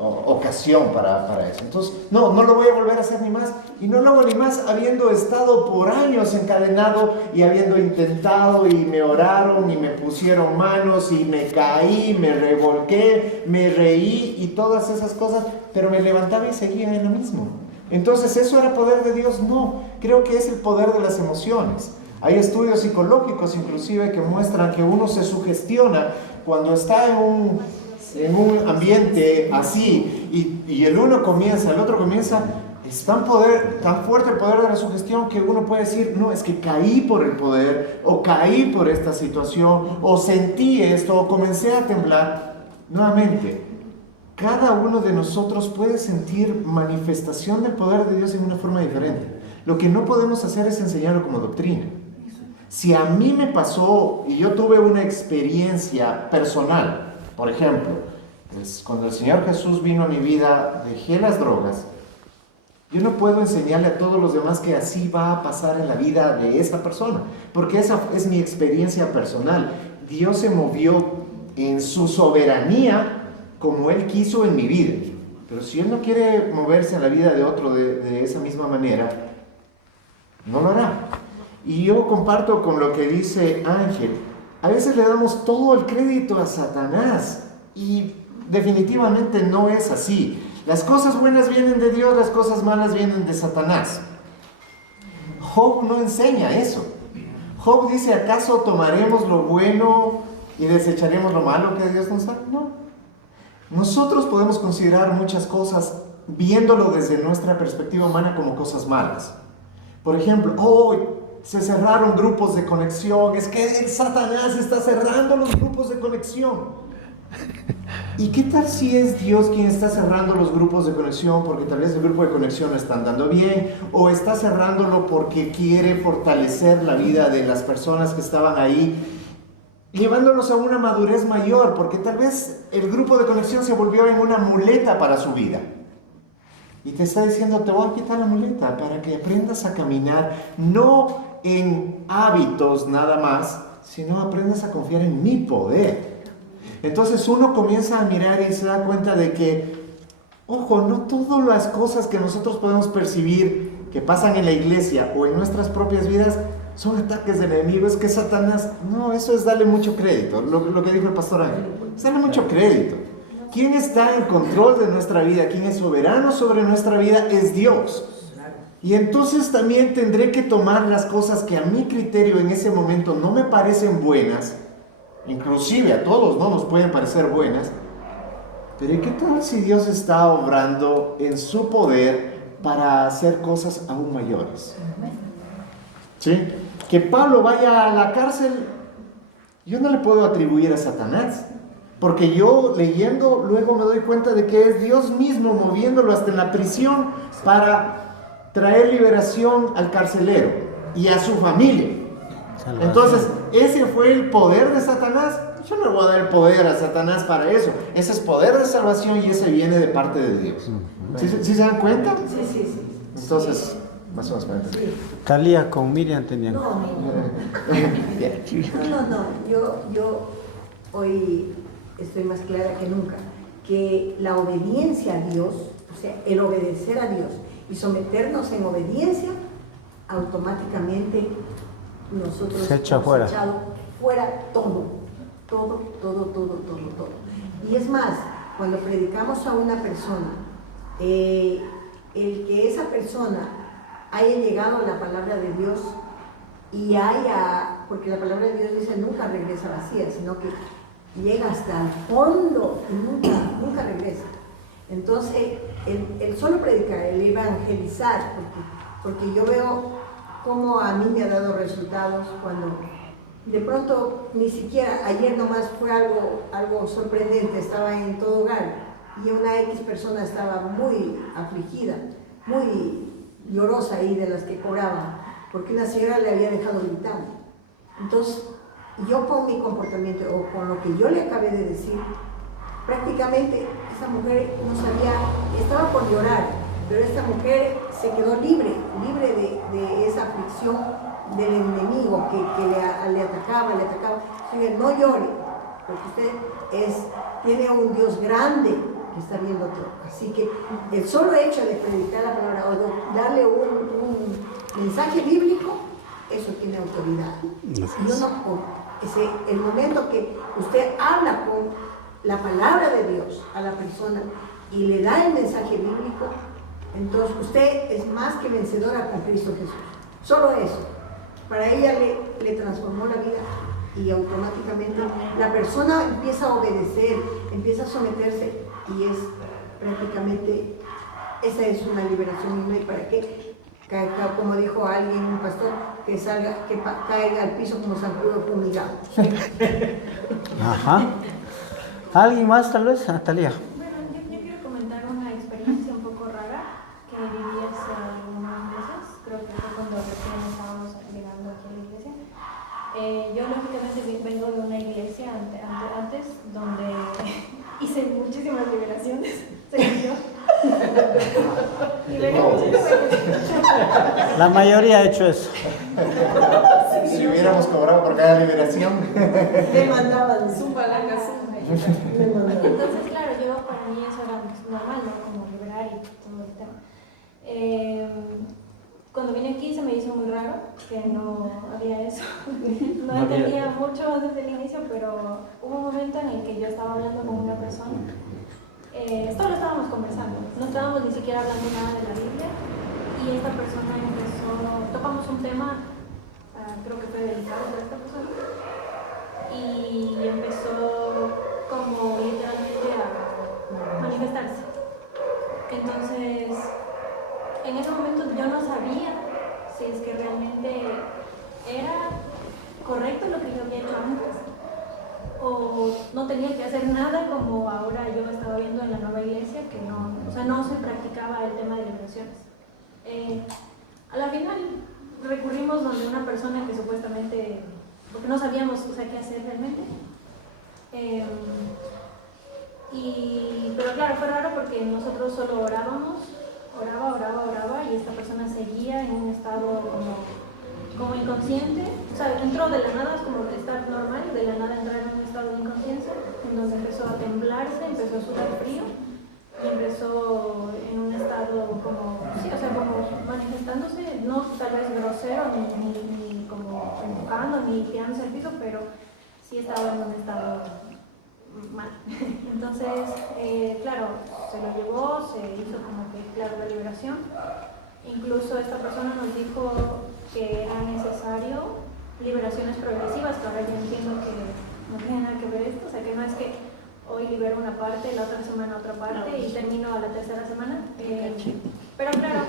ocasión para eso. Entonces, no lo voy a volver a hacer ni más, y no lo hago ni más habiendo estado por años encadenado y habiendo intentado, y me oraron y me pusieron manos y me caí, me revolqué, me reí y todas esas cosas, pero me levantaba y seguía en lo mismo. Entonces, ¿eso era poder de Dios? No, creo que es el poder de las emociones. Hay estudios psicológicos inclusive que muestran que uno se sugestiona cuando está en un ambiente así, y el otro comienza, es tan fuerte el poder de la sugestión que uno puede decir, no, es que caí por el poder, o caí por esta situación, o sentí esto, o comencé a temblar. Nuevamente, cada uno de nosotros puede sentir manifestación del poder de Dios en una forma diferente. Lo que no podemos hacer es enseñarlo como doctrina. Si a mí me pasó y yo tuve una experiencia personal, por ejemplo, cuando el Señor Jesús vino a mi vida, dejé las drogas, yo no puedo enseñarle a todos los demás que así va a pasar en la vida de esa persona, porque esa es mi experiencia personal. Dios se movió en su soberanía como Él quiso en mi vida, pero si Él no quiere moverse en la vida de otro de esa misma manera, no lo hará. Y yo comparto con lo que dice Ángel. A veces le damos todo el crédito a Satanás y definitivamente no es así. Las cosas buenas vienen de Dios, las cosas malas vienen de Satanás. Job no enseña eso. Job dice, ¿acaso tomaremos lo bueno y desecharemos lo malo que Dios nos da? No. Nosotros podemos considerar muchas cosas viéndolo desde nuestra perspectiva humana como cosas malas. Por ejemplo, se cerraron grupos de conexión, es que Satanás está cerrando los grupos de conexión. ¿Y qué tal si es Dios quien está cerrando los grupos de conexión porque tal vez el grupo de conexión no está andando bien, o está cerrándolo porque quiere fortalecer la vida de las personas que estaban ahí, llevándolos a una madurez mayor, porque tal vez el grupo de conexión se volvió en una muleta para su vida? Y te está diciendo, te voy a quitar la muleta para que aprendas a caminar, no en hábitos nada más, sino aprendas a confiar en mi poder. Entonces uno comienza a mirar y se da cuenta de que, ojo, no todas las cosas que nosotros podemos percibir que pasan en la iglesia o en nuestras propias vidas son ataques del enemigo. Es que Satanás, no, eso es darle mucho crédito, lo que dijo el pastor Ángel, es darle mucho crédito. ¿Quién está en control de nuestra vida? ¿Quién es soberano sobre nuestra vida? Es Dios. Y entonces también tendré que tomar las cosas que a mi criterio en ese momento no me parecen buenas, inclusive a todos no nos pueden parecer buenas, pero ¿qué tal si Dios está obrando en su poder para hacer cosas aún mayores? ¿Sí? Que Pablo vaya a la cárcel, yo no le puedo atribuir a Satanás. Porque yo leyendo luego me doy cuenta de que es Dios mismo moviéndolo hasta en la prisión para traer liberación al carcelero y a su familia. Salvación. Entonces, ese fue el poder de Satanás. Yo no le voy a dar el poder a Satanás para eso. Ese es poder de salvación y ese viene de parte de Dios. ¿Sí se dan cuenta? Sí. Entonces, más o menos para entender. Talía con Miriam tenían. No. Yo hoy estoy más clara que nunca, que la obediencia a Dios, o sea, el obedecer a Dios y someternos en obediencia, automáticamente nosotros se echa hemos fuera. echado fuera todo. Y es más, cuando predicamos a una persona, el que esa persona haya llegado a la palabra de Dios y porque la palabra de Dios dice nunca regresa vacía, sino que llega hasta el fondo y nunca regresa. Entonces, el solo predicar, el evangelizar, porque yo veo cómo a mí me ha dado resultados cuando de pronto, ni siquiera, ayer nomás fue algo sorprendente, estaba en Todo Hogar y una X persona estaba muy afligida, muy llorosa ahí de las que cobraban, porque una señora le había dejado gritando. Entonces, yo con mi comportamiento o con lo que yo le acabé de decir, prácticamente esa mujer no sabía, estaba por llorar, pero esta mujer se quedó libre de esa aflicción del enemigo que le atacaba. Entonces, no llore, porque usted tiene un Dios grande que está viendo todo. Así que el solo hecho de predicar la palabra o de darle un mensaje bíblico, eso tiene autoridad. El momento que usted habla con la palabra de Dios a la persona y le da el mensaje bíblico, entonces usted es más que vencedora con Cristo Jesús. Solo eso. Para ella le transformó la vida y automáticamente la persona empieza a obedecer, empieza a someterse y es prácticamente, esa es una liberación. Y no hay para qué, como dijo alguien, un pastor, que caiga al piso como zancudo fumigado. Ajá. ¿Alguien más tal vez? Natalia. Bueno, yo quiero comentar una experiencia un poco rara que viví hace unos meses. Creo que fue cuando recién estábamos llegando aquí a la iglesia. Yo lógicamente vengo de una iglesia antes donde hice muchísimas liberaciones, según yo. La mayoría ha hecho eso. Si hubiéramos cobrado por cada liberación. Demandaban Su palanca, Entonces, claro, para mí eso era normal, ¿no? Como liberar y todo el tema. Cuando vine aquí se me hizo muy raro que no había eso. No entendía mucho desde el inicio, pero hubo un momento en el que yo estaba hablando con una persona. Esto lo estábamos conversando, no estábamos ni siquiera hablando nada de la Biblia. Y esta persona tocamos un tema, creo que fue delicado para esta persona. Y empezó como literalmente a manifestarse. Entonces, en ese momento yo no sabía si es que realmente era correcto lo que yo había hecho antes o no tenía que hacer nada, como ahora yo estaba viendo en la nueva iglesia, que no se practicaba el tema de liberaciones. A la final recurrimos donde una persona que supuestamente, porque no sabíamos qué hacer realmente. Pero claro, fue raro porque nosotros solo oraba y esta persona seguía en un estado como inconsciente. O sea, entró de la nada, como de estar normal, de la nada entrar en un estado de inconsciencia, en donde empezó a temblarse, empezó a sudar frío y empezó en un estado como manifestándose, no tal vez grosero, ni como empujando, ni tirándose al piso, pero sí estaba en un estado mal. Entonces, claro, se lo llevó, se hizo como que claro la liberación. Incluso esta persona nos dijo que era necesario liberaciones progresivas, que ahora yo entiendo que no tiene nada que ver esto, o sea que no es que hoy libero una parte, la otra semana otra parte y termino a la tercera semana. Pero claro,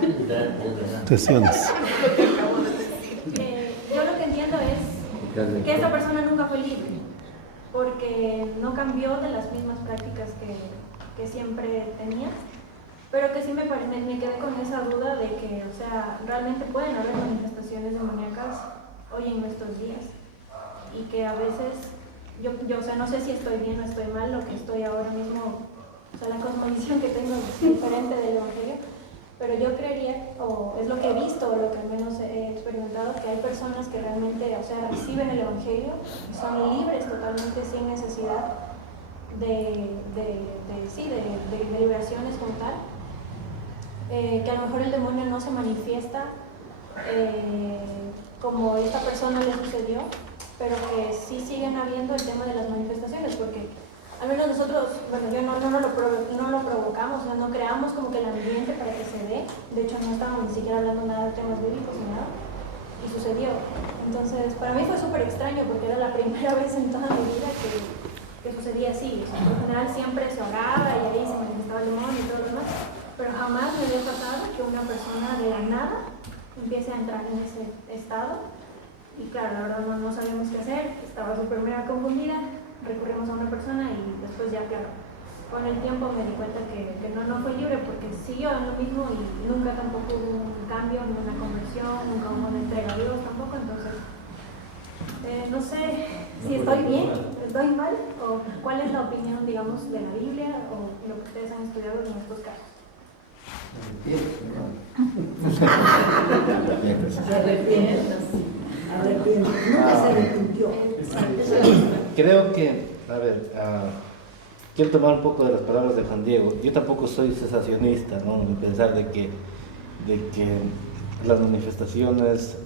yo lo que entiendo es que esta persona nunca fue libre, porque no cambió de las mismas prácticas que siempre tenía, pero que sí me quedé con esa duda de que, o sea, realmente pueden haber manifestaciones demoníacas hoy en nuestros días y que a veces yo o sea, no sé si estoy bien o estoy mal, lo que estoy ahora mismo, o sea, la cosmovisión que tengo es diferente del Evangelio, pero yo creería, o es lo que he visto, o lo que al menos he experimentado, que hay personas que realmente, o sea, reciben el Evangelio, son libres totalmente sin necesidad de liberaciones como tal, que a lo mejor el demonio no se manifiesta como esta persona le sucedió, pero que sí siguen habiendo el tema de las manifestaciones, porque al menos nosotros, bueno, yo no lo provocamos, o sea, no creamos como que el ambiente para que se dé. De hecho, no estábamos ni siquiera hablando nada de temas bíblicos ni nada, y sucedió. Entonces, para mí fue súper extraño porque era la primera vez en toda mi vida que sucedía así. O sea, por lo general siempre se oraba y ahí se manifestaba el demonio y todo lo demás, pero jamás me había pasado que una persona de la nada empiece a entrar en ese estado. Y claro, la verdad no sabíamos qué hacer, estaba súper mega confundida, recurrimos a una persona y después ya, claro, con el tiempo me di cuenta que no fue libre porque siguió en lo mismo y nunca tampoco hubo un cambio, ni una conversión, nunca hubo una entrega a Dios tampoco. Entonces, no sé si estoy bien, estoy mal, o cuál es la opinión, digamos, de la Biblia o lo que ustedes han estudiado en estos casos. Nunca se arrepintió. Creo que, a ver, quiero tomar un poco de las palabras de Juan Diego. Yo tampoco soy cesacionista, ¿no? En pensar de que las manifestaciones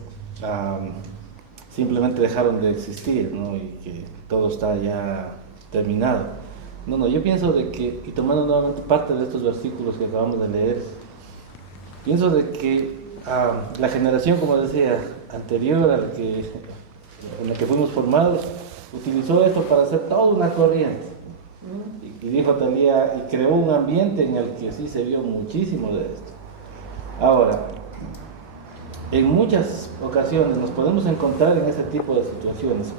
simplemente dejaron de existir, ¿no? Y que todo está ya terminado. No, yo pienso de que, y tomando nuevamente parte de estos versículos que acabamos de leer, pienso de que la generación, como decía, anterior a en la que fuimos formados, utilizó esto para hacer toda una corriente. Y dijo Talía, y creó un ambiente en el que sí se vio muchísimo de esto. Ahora, en muchas ocasiones nos podemos encontrar en ese tipo de situaciones.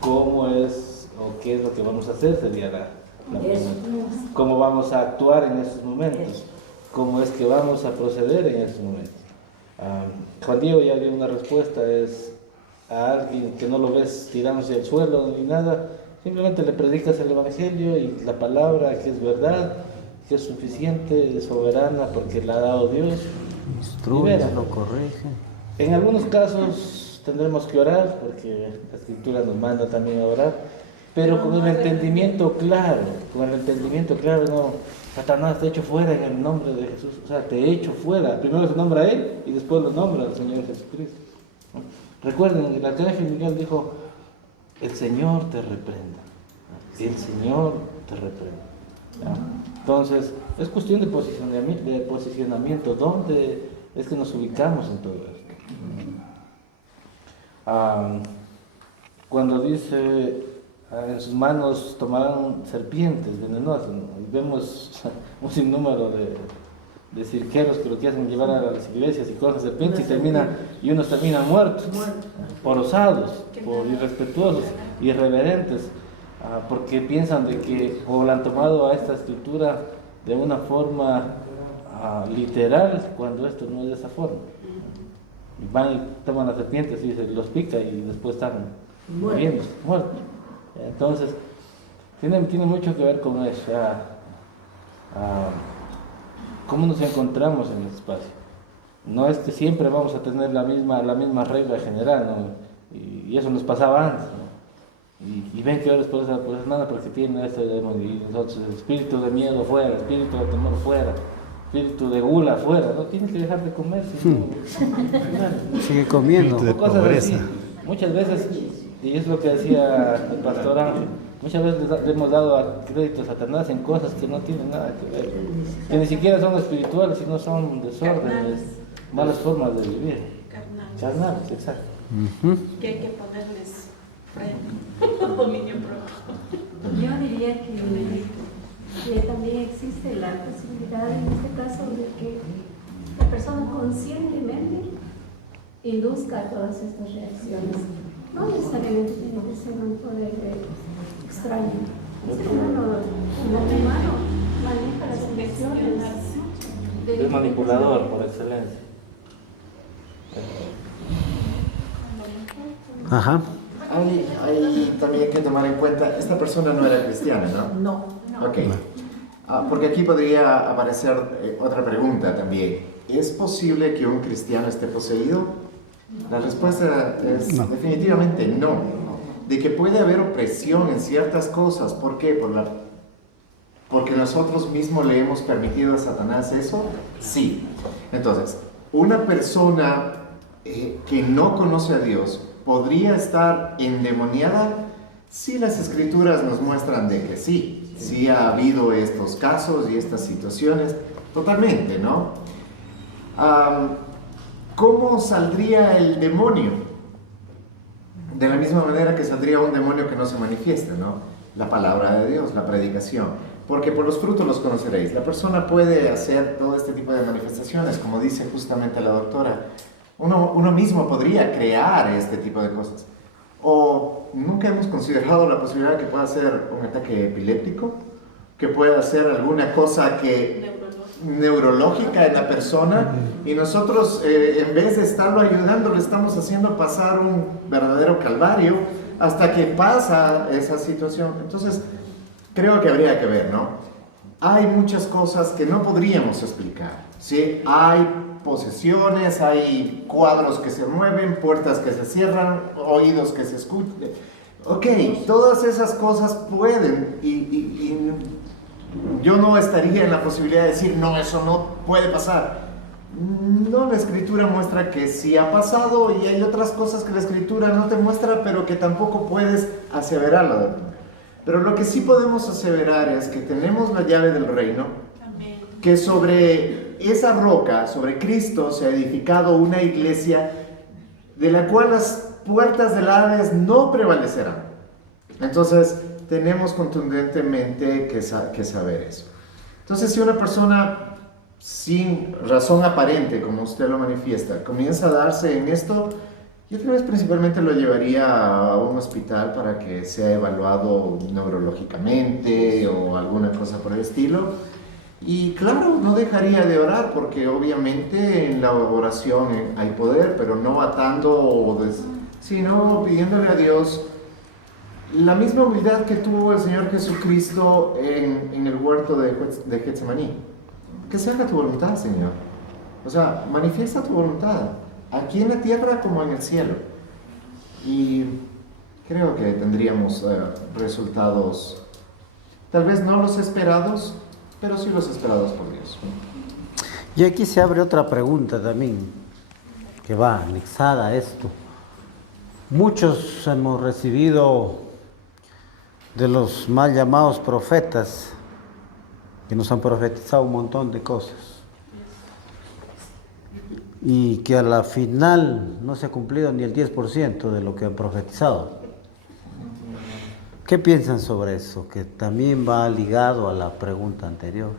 ¿Cómo es o qué es lo que vamos a hacer? Sería la pregunta. ¿Cómo vamos a actuar en esos momentos? ¿Cómo es que vamos a proceder en esos momentos? Juan Diego ya dio una respuesta, es a alguien que no lo ves tirándose al suelo ni nada, simplemente le predicas el Evangelio y la palabra que es verdad, que es suficiente, es soberana porque la ha dado Dios. Instruye, lo corrige. En algunos casos tendremos que orar, porque la Escritura nos manda también a orar, pero con el entendimiento claro, no, Satanás te echo fuera en el nombre de Jesús, o sea, te echo fuera, primero se nombra a él y después lo nombra al Señor Jesucristo. Recuerden, el arcángel Miguel dijo, el Señor te reprenda, el Señor te reprenda. ¿Ya? Entonces, es cuestión de posicionamiento, ¿dónde es que nos ubicamos en todo esto? Cuando dice, en sus manos tomarán serpientes venenosas, ¿no? Y vemos un sinnúmero de cirqueros que lo que hacen llevar a las iglesias y cogen serpientes y unos terminan muertos, por osados, por irrespetuosos, irreverentes, porque piensan de que, o la han tomado a esta escritura de una forma literal, cuando esto no es de esa forma. Y van y toman las serpientes y se los pica y después están muriendo, muertos. Entonces, tiene mucho que ver con eso, cómo nos encontramos en el espacio. No es que siempre vamos a tener la misma regla general, ¿no? Y eso nos pasaba antes, ¿no? Y ven que ahora es por esa nada, porque tiene este demonio, y nosotros, el espíritu de miedo fuera, el espíritu de temor fuera, espíritu de gula fuera, no tienes que dejar de comer, sigue comiendo. Cosas así. Muchas veces, y es lo que decía el pastor Ángel, muchas veces le hemos dado crédito a Satanás en cosas que no tienen nada que ver, que ni siquiera son espirituales, sino son desórdenes, malas formas de vivir. Carnales, exacto. Que hay que ponerles freno, dominio propio. Yo diría que también existe la posibilidad en este caso de que la persona conscientemente induzca todas estas reacciones. No necesariamente tiene que ser un poder extraño. El ser humano maneja las emociones. Es manipulador por excelencia. Ajá. Hay también que tomar en cuenta, esta persona no era cristiana, ¿no? No. Ok. Porque aquí podría aparecer otra pregunta también. ¿Es posible que un cristiano esté poseído? La respuesta es no. Definitivamente no. De que puede haber opresión en ciertas cosas. ¿Por qué? Porque nosotros mismos le hemos permitido a Satanás eso. Sí. Entonces, una persona que no conoce a Dios podría estar endemoniada? Sí, las escrituras nos muestran de que sí ha habido estos casos y estas situaciones, totalmente, ¿no? ¿Cómo saldría el demonio? De la misma manera que saldría un demonio que no se manifiesta, ¿no? La palabra de Dios, la predicación. Porque por los frutos los conoceréis. La persona puede hacer todo este tipo de manifestaciones, como dice justamente la doctora. Uno mismo podría crear este tipo de cosas. O nunca hemos considerado la posibilidad de que pueda ser un ataque epiléptico, que pueda ser alguna cosa neurológica en la persona, y nosotros en vez de estarlo ayudando le estamos haciendo pasar un verdadero calvario hasta que pasa esa situación. Entonces creo que habría que ver, ¿no? Hay muchas cosas que no podríamos explicar, ¿sí? Hay posesiones, hay cuadros que se mueven, puertas que se cierran, oídos que se escuchan. Ok, todas esas cosas pueden, y yo no estaría en la posibilidad de decir, no, eso no puede pasar. No, la escritura muestra que sí ha pasado, y hay otras cosas que la escritura no te muestra, pero que tampoco puedes aseverarlo. Pero lo que sí podemos aseverar es que tenemos la llave del reino, que sobre esa roca, sobre Cristo, se ha edificado una iglesia de la cual las puertas del Hades no prevalecerán. Entonces tenemos contundentemente que saber eso. Entonces, si una persona sin razón aparente, como usted lo manifiesta, comienza a darse en esto, yo tal vez principalmente lo llevaría a un hospital para que sea evaluado neurológicamente o alguna cosa por el estilo. Y claro, no dejaría de orar, porque obviamente en la oración hay poder, pero no atando, sino pidiéndole a Dios la misma humildad que tuvo el Señor Jesucristo en el huerto de Getsemaní. Que se haga tu voluntad, Señor. O sea, manifiesta tu voluntad, aquí en la tierra como en el cielo. Y creo que tendríamos resultados, tal vez no los esperados, pero sí los esperados por Dios. Y aquí se abre otra pregunta también, que va anexada a esto. Muchos hemos recibido de los mal llamados profetas, que nos han profetizado un montón de cosas, y que a la final no se ha cumplido ni el 10% de lo que han profetizado. ¿Qué piensan sobre eso? Que también va ligado a la pregunta anterior.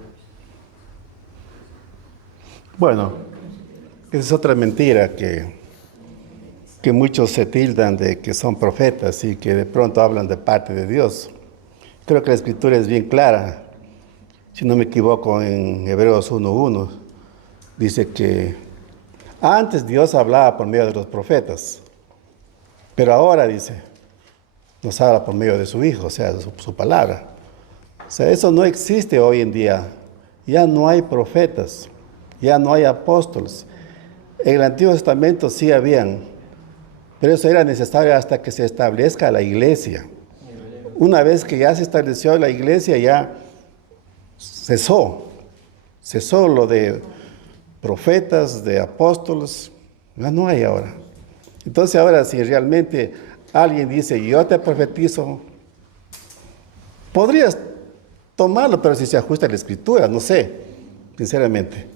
Bueno, esa es otra mentira que muchos se tildan de que son profetas y que de pronto hablan de parte de Dios. Creo que la escritura es bien clara. Si no me equivoco, en Hebreos 1:1 dice que antes Dios hablaba por medio de los profetas, pero ahora dice, nos habla por medio de su Hijo, o sea, de su palabra. O sea, eso no existe hoy en día. Ya no hay profetas, ya no hay apóstoles. En el Antiguo Testamento sí habían, pero eso era necesario hasta que se establezca la iglesia. Una vez que ya se estableció la iglesia, ya cesó lo de profetas, de apóstoles, ya no hay ahora. Entonces ahora, si realmente alguien dice, yo te profetizo, podrías tomarlo, pero si se ajusta a la escritura, no sé, sinceramente.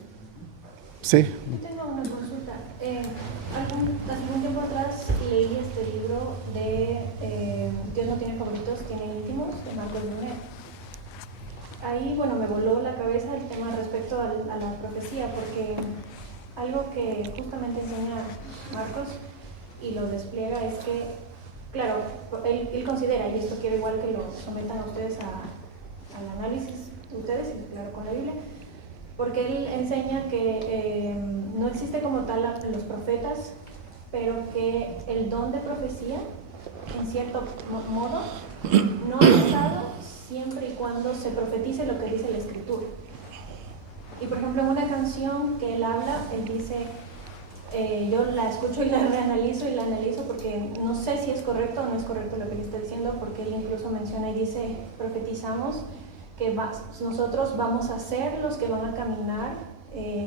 Sí. Yo tengo una consulta. Hace un tiempo atrás leí este libro de Dios no tiene favoritos, tiene íntimos, de Marcos Brunet. Ahí, bueno, me voló la cabeza el tema respecto a la profecía, porque algo que justamente enseña Marcos y lo despliega es que, claro, él considera, y esto quiero igual que lo sometan a ustedes al análisis de ustedes, y claro, con la Biblia, porque él enseña que no existe como tal los profetas, pero que el don de profecía, en cierto modo, no ha estado siempre y cuando se profetice lo que dice la Escritura. Y por ejemplo, en una canción que él habla, él dice, yo la escucho y la reanalizo y la analizo porque no sé si es correcto o no es correcto lo que él está diciendo, porque él incluso menciona y dice, profetizamos que nosotros vamos a ser los que van a caminar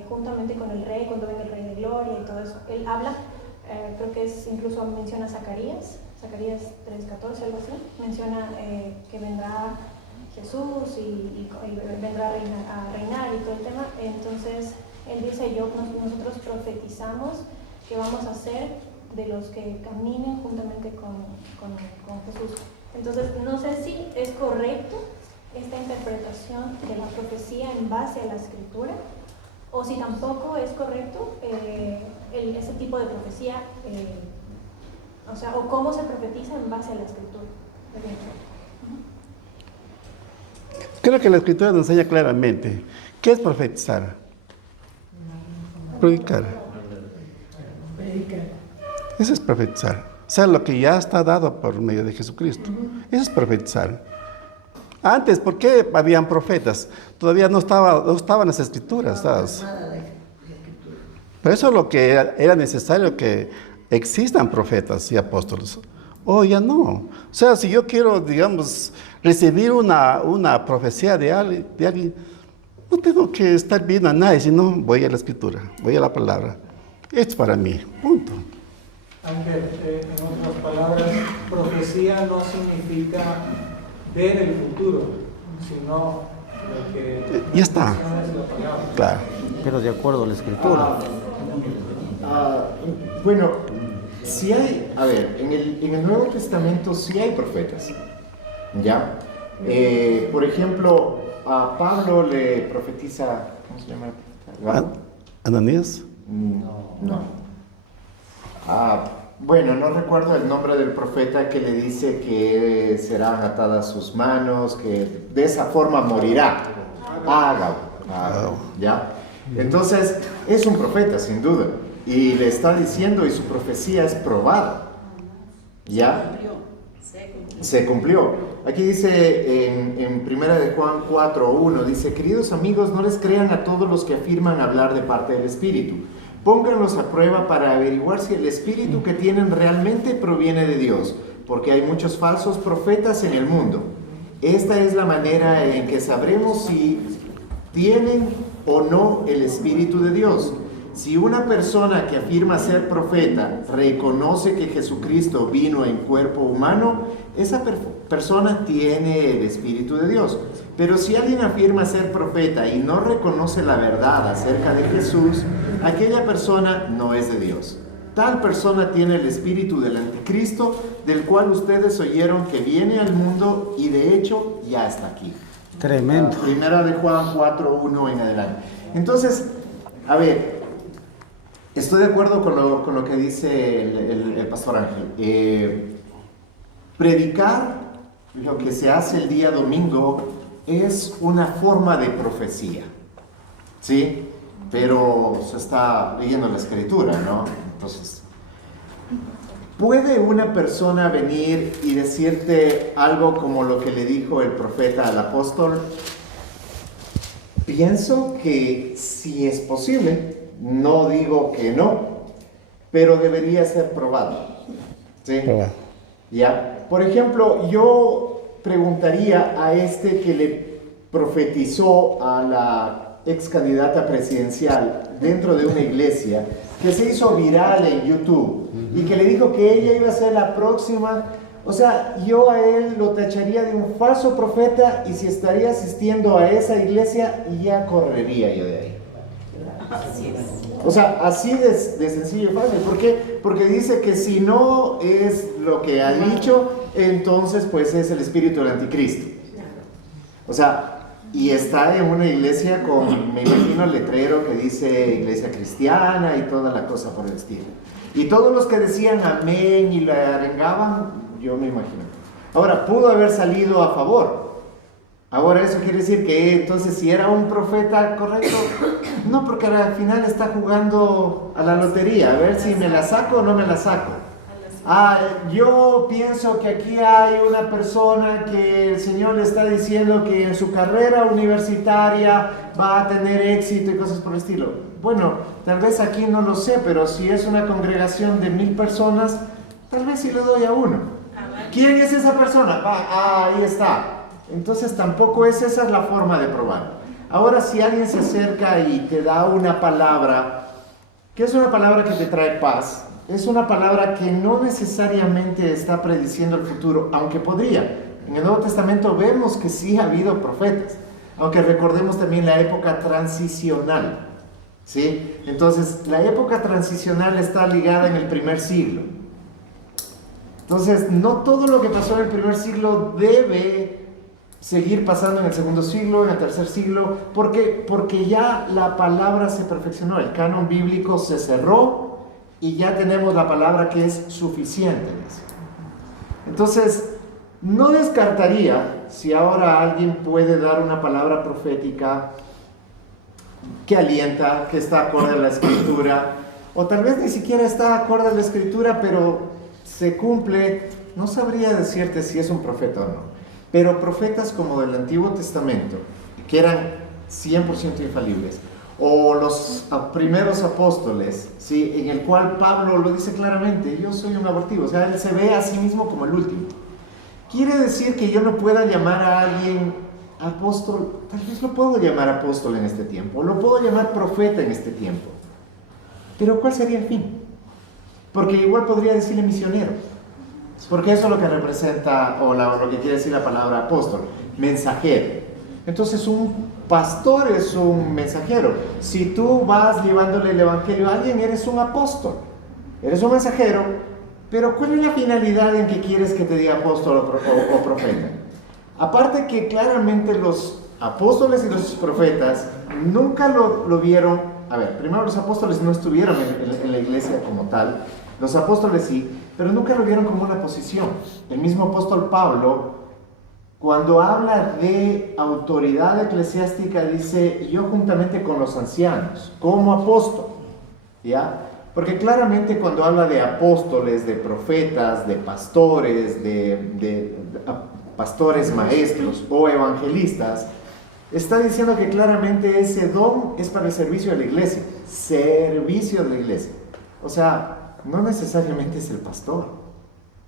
juntamente con el Rey, cuando venga el Rey de Gloria y todo eso. Él habla creo que es, incluso menciona Zacarías 3:14, algo así, menciona que vendrá Jesús y vendrá a reinar y todo el tema. Entonces él dice, nosotros profetizamos que vamos a ser de los que caminen juntamente con Jesús. Entonces no sé si es correcto esta interpretación de la profecía en base a la escritura, o si tampoco es correcto ese tipo de profecía, o sea, o cómo se profetiza en base a la escritura. Creo que la escritura nos enseña claramente qué es profetizar. Predicar. Eso es profetizar. O sea, lo que ya está dado por medio de Jesucristo. Eso es profetizar. Antes, ¿por qué habían profetas? Todavía no estaban las escrituras, ¿sabes? Por eso lo que era necesario que existan profetas y apóstoles. Oh, ya no. O sea, si yo quiero, digamos, recibir una profecía de alguien, no tengo que estar viendo a nadie, sino voy a la escritura, voy a la palabra. Es para mí, punto. Ángel, en otras palabras, profecía no significa ver el futuro, sino lo que ya está. Es la palabra. Claro. Pero de acuerdo a la escritura. Bueno, sí hay, a ver, en el Nuevo Testamento sí hay profetas, ¿ya? Por ejemplo, a Pablo le profetiza, ¿cómo se llama? ¿Ananías? No. Bueno, no recuerdo el nombre del profeta que le dice que serán atadas sus manos, que de esa forma morirá. Ágabo, ¿ya? Entonces, es un profeta, sin duda. Y le está diciendo, y su profecía es probada. ¿Ya? Se cumplió. Aquí dice en 1 de Juan 4:1, dice, queridos amigos, no les crean a todos los que afirman hablar de parte del Espíritu. Pónganlos a prueba para averiguar si el Espíritu que tienen realmente proviene de Dios, porque hay muchos falsos profetas en el mundo. Esta es la manera en que sabremos si tienen o no el Espíritu de Dios. Si una persona que afirma ser profeta reconoce que Jesucristo vino en cuerpo humano, esa persona tiene el Espíritu de Dios. Pero si alguien afirma ser profeta y no reconoce la verdad acerca de Jesús, aquella persona no es de Dios. Tal persona tiene el espíritu del anticristo, del cual ustedes oyeron que viene al mundo y de hecho ya está aquí. Tremendo. Primera de Juan 4:1 en adelante. Entonces, a ver, estoy de acuerdo con lo que dice el pastor Ángel. Predicar lo que se hace el día domingo es una forma de profecía, ¿sí? Pero se está leyendo la escritura, ¿no? Entonces, ¿puede una persona venir y decirte algo como lo que le dijo el profeta al apóstol? Pienso que sí es posible, no digo que no, pero debería ser probado, ¿sí? ¿Ya? Por ejemplo, yo preguntaría a este que le profetizó a la ex candidata presidencial dentro de una iglesia, que se hizo viral en YouTube y que le dijo que ella iba a ser la próxima, o sea, yo a él lo tacharía de un falso profeta, y si estaría asistiendo a esa iglesia, ya correría yo de ahí. O sea, así de sencillo y fácil. ¿Por qué? Porque dice que si no es lo que ha dicho, entonces pues es el espíritu del anticristo. O sea, y está en una iglesia con, me imagino, el letrero que dice iglesia cristiana y toda la cosa por el estilo. Y todos los que decían amén y la arengaban, yo me imagino. Ahora, pudo haber salido a favor. Ahora, ¿eso quiere decir que entonces si era un profeta correcto? No, porque al final está jugando a la lotería, a ver si me la saco o no me la saco. Yo pienso que aquí hay una persona que el Señor le está diciendo que en su carrera universitaria va a tener éxito y cosas por el estilo. Bueno, tal vez aquí no lo sé, pero si es una congregación de 1000 personas, tal vez sí le doy a uno. ¿Quién es esa persona? Ahí está. Entonces tampoco esa es la forma de probar. Ahora, si alguien se acerca y te da una palabra, que es una palabra que te trae paz, es una palabra que no necesariamente está prediciendo el futuro, aunque podría. En el Nuevo Testamento vemos que sí ha habido profetas, aunque recordemos también la época transicional, ¿sí? Entonces, la época transicional está ligada en el primer siglo. Entonces, no todo lo que pasó en el primer siglo debe seguir pasando en el segundo siglo, en el tercer siglo, porque ya la palabra se perfeccionó, el canon bíblico se cerró y ya tenemos la palabra que es suficiente. Entonces, no descartaría si ahora alguien puede dar una palabra profética que alienta, que está acorde a la Escritura, o tal vez ni siquiera está acorde a la Escritura, pero se cumple. No sabría decirte si es un profeta o no, pero profetas como del Antiguo Testamento, que eran 100% infalibles, o los primeros apóstoles, ¿sí? En el cual Pablo lo dice claramente: yo soy un abortivo, o sea, él se ve a sí mismo como el último. ¿Quiere decir que yo no pueda llamar a alguien apóstol? Tal vez lo puedo llamar apóstol en este tiempo, lo puedo llamar profeta en este tiempo, pero ¿cuál sería el fin? Porque igual podría decirle misionero, porque eso es lo que representa, o lo que quiere decir la palabra apóstol, mensajero. Entonces un pastor es un mensajero. Si tú vas llevándole el evangelio a alguien, eres un apóstol, eres un mensajero. Pero ¿cuál es la finalidad en que quieres que te diga apóstol o profeta? Aparte que claramente los apóstoles y los profetas nunca lo vieron. A ver, primero los apóstoles no estuvieron en la iglesia como tal. Los apóstoles sí, pero nunca lo vieron como una posición. El mismo apóstol Pablo, cuando habla de autoridad eclesiástica, dice: yo juntamente con los ancianos, como apóstol, ¿ya? Porque claramente cuando habla de apóstoles, de profetas, de pastores, de pastores maestros o evangelistas, está diciendo que claramente ese don es para el servicio de la iglesia. Servicio de la iglesia. O sea, no necesariamente es el pastor.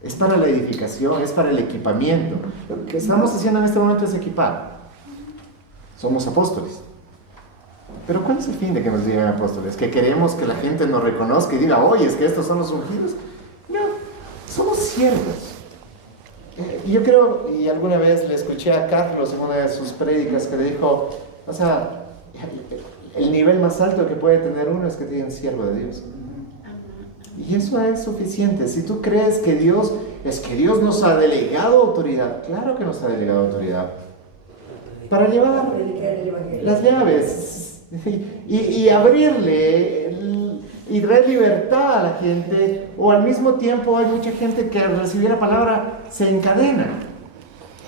Es para la edificación, es para el equipamiento. Lo que estamos haciendo en este momento es equipar. Somos apóstoles. Pero ¿cuál es el fin de que nos digan apóstoles? ¿Que queremos que la gente nos reconozca y diga: oye, es que estos son los ungidos? No, somos siervos. Yo creo, y alguna vez le escuché a Carlos en una de sus prédicas, que le dijo: o sea, el nivel más alto que puede tener uno es que tiene un siervo de Dios. Y eso es suficiente. Si tú crees que Dios nos ha delegado autoridad, claro que nos ha delegado autoridad, para llevar las llaves y abrirle y dar libertad a la gente. O al mismo tiempo hay mucha gente que al recibir la palabra se encadena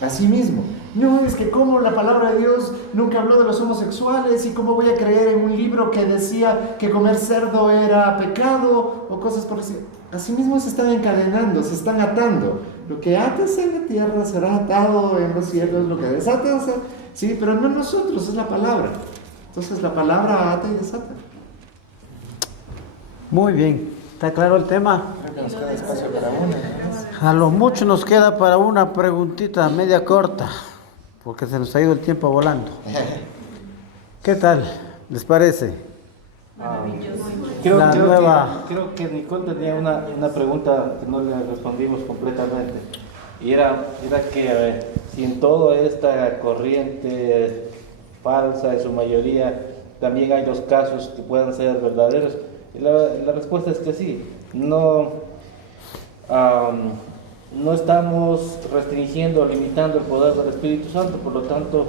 a sí mismo. No, es que como la palabra de Dios nunca habló de los homosexuales, y cómo voy a creer en un libro que decía que comer cerdo era pecado, o cosas por así. Así mismo se están encadenando, se están atando. Lo que ates en la tierra será atado en los cielos, lo que desates, sí, pero no nosotros, es la palabra. Entonces la palabra ata y desata. Muy bien, ¿está claro el tema? Creo que nos queda espacio para una. A lo mucho nos queda para una preguntita media corta, porque se nos ha ido el tiempo volando. ¿Qué tal? ¿Les parece? Creo que Nicole tenía una pregunta que no le respondimos completamente. Y era que, a ver, si en toda esta corriente falsa, en su mayoría, también hay los casos que puedan ser verdaderos. Y la respuesta es que sí. No estamos restringiendo o limitando el poder del Espíritu Santo, por lo tanto,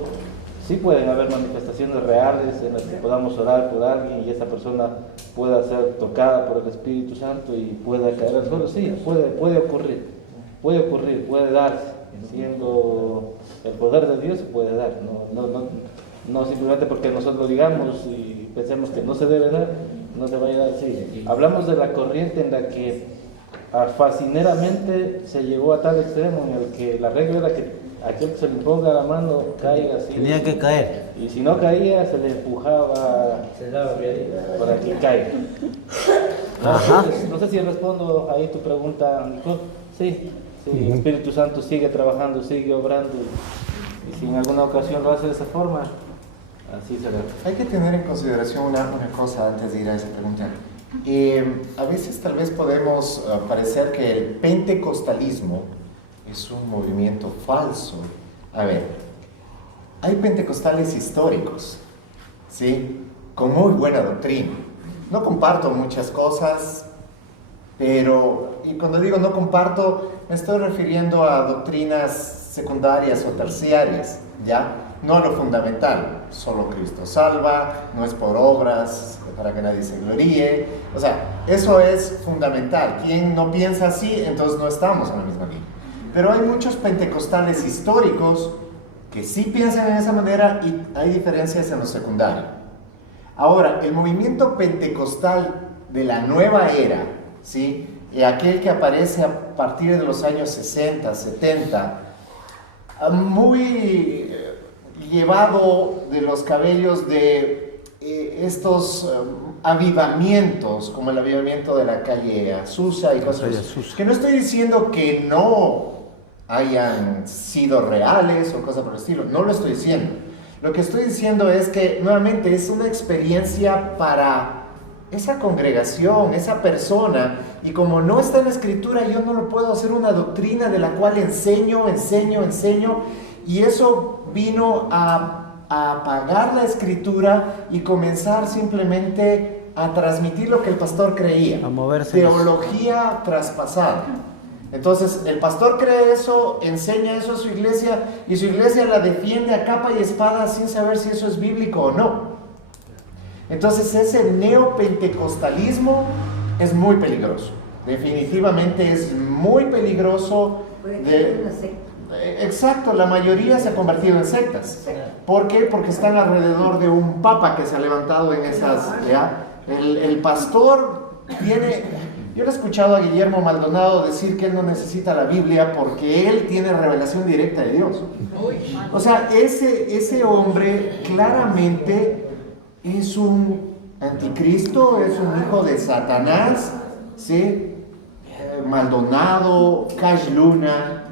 sí pueden haber manifestaciones reales en las que podamos orar por alguien y esa persona pueda ser tocada por el Espíritu Santo y pueda caer al suelo. Sí, puede ocurrir, puede darse. Siendo el poder de Dios, se puede dar. No simplemente porque nosotros lo digamos y pensemos que no se debe dar, no se vaya a dar. Sí. Hablamos de la corriente en la que fascineramente se llegó a tal extremo en el que la regla era que aquel que se le imponga la mano caiga así. Tenía que caer. Y si no caía, se le empujaba para que caiga. No sé si respondo ahí tu pregunta, Nicole. Sí, el Espíritu Santo sigue trabajando, sigue obrando. Y si en alguna ocasión lo hace de esa forma, así será. Hay que tener en consideración una cosa antes de ir a esa pregunta. A veces tal vez podemos parecer que el pentecostalismo es un movimiento falso. A ver, hay pentecostales históricos, ¿sí? Con muy buena doctrina. No comparto muchas cosas, pero, y cuando digo no comparto, me estoy refiriendo a doctrinas secundarias o terciarias, ¿ya? No a lo fundamental, solo Cristo salva, no es por obras, para que nadie se gloríe. O sea, eso es fundamental. Quien no piensa así, entonces no estamos en la misma línea. Pero hay muchos pentecostales históricos que sí piensan en esa manera y hay diferencias en lo secundario. Ahora, el movimiento pentecostal de la nueva era, ¿sí? Aquel que aparece a partir de los años 60, 70, muy llevado de los cabellos de estos avivamientos, como el avivamiento de la calle Azusa y cosas así. Que no estoy diciendo que no hayan sido reales o cosas por el estilo, no lo estoy diciendo. Lo que estoy diciendo es que nuevamente es una experiencia para esa congregación, esa persona, y como no está en la Escritura, yo no lo puedo hacer una doctrina de la cual enseño, y eso vino a apagar la Escritura y comenzar simplemente a transmitir lo que el pastor creía, a moverse, teología traspasada. Entonces el pastor cree eso, enseña eso a su iglesia, y su iglesia la defiende a capa y espada sin saber si eso es bíblico o no. Entonces ese neopentecostalismo es muy peligroso, definitivamente es muy peligroso. Exacto, la mayoría se ha convertido en sectas. ¿Por qué? Porque están alrededor de un papa que se ha levantado en esas, ¿ya? El pastor tiene... Yo le he escuchado a Guillermo Maldonado decir que él no necesita la Biblia porque él tiene revelación directa de Dios. O sea, ese hombre claramente es un anticristo, es un hijo de Satanás, ¿sí? Maldonado, Cash Luna,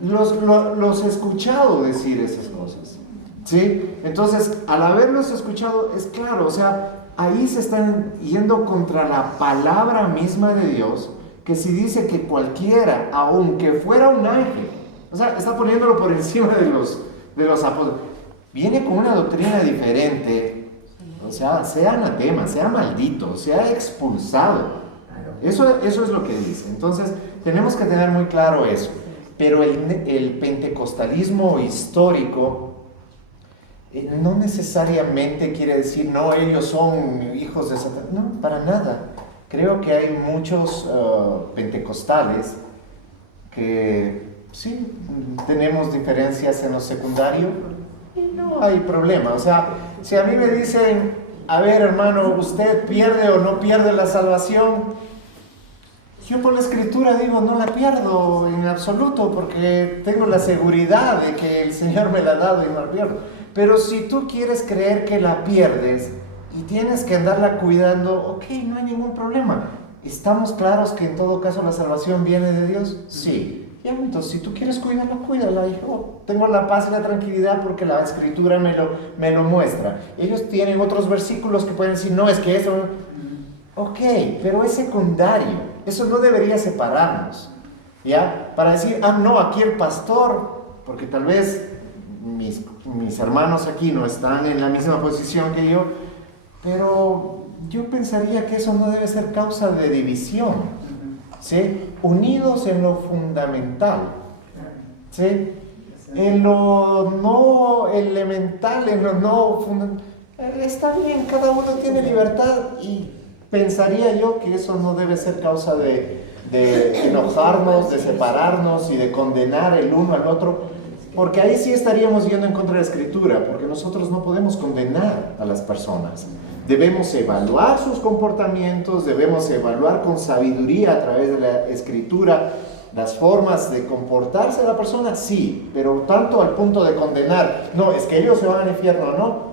los he escuchado decir esas cosas, ¿sí? Entonces, al haberlos escuchado, es claro, o sea, ahí se están yendo contra la palabra misma de Dios, que si dice que cualquiera, aunque fuera un ángel, o sea, está poniéndolo por encima de los apóstoles, viene con una doctrina diferente, o sea anatema, sea maldito, sea expulsado. Eso es lo que dice. Entonces, tenemos que tener muy claro eso. Pero el pentecostalismo histórico no necesariamente quiere decir, no, ellos son hijos de Satanás. No, para nada. Creo que hay muchos pentecostales que sí, tenemos diferencias en lo secundario y no hay problema. O sea, si a mí me dicen, a ver hermano, ¿usted pierde o no pierde la salvación? Yo por la Escritura digo, no la pierdo en absoluto porque tengo la seguridad de que el Señor me la ha dado y no la pierdo. Pero si tú quieres creer que la pierdes y tienes que andarla cuidando, ok, no hay ningún problema. ¿Estamos claros que en todo caso la salvación viene de Dios? Sí. Ya, entonces si tú quieres cuidarla, cuídala. Yo tengo la paz y la tranquilidad porque la Escritura me lo muestra. Ellos tienen otros versículos que pueden decir, no, es que eso... Ok, pero es secundario. Eso no debería separarnos, ¿ya? Para decir, no, aquí el pastor, porque tal vez mis hermanos aquí no están en la misma posición que yo, pero yo pensaría que eso no debe ser causa de división, ¿sí? Unidos en lo fundamental, ¿sí? En lo no elemental, en lo no fundamental, está bien, cada uno tiene libertad y pensaría yo que eso no debe ser causa de enojarnos, de separarnos y de condenar el uno al otro, porque ahí sí estaríamos yendo en contra de la Escritura, porque nosotros no podemos condenar a las personas. Debemos evaluar sus comportamientos, debemos evaluar con sabiduría a través de la Escritura las formas de comportarse de la persona, sí, pero tanto al punto de condenar, no, es que ellos se van al infierno,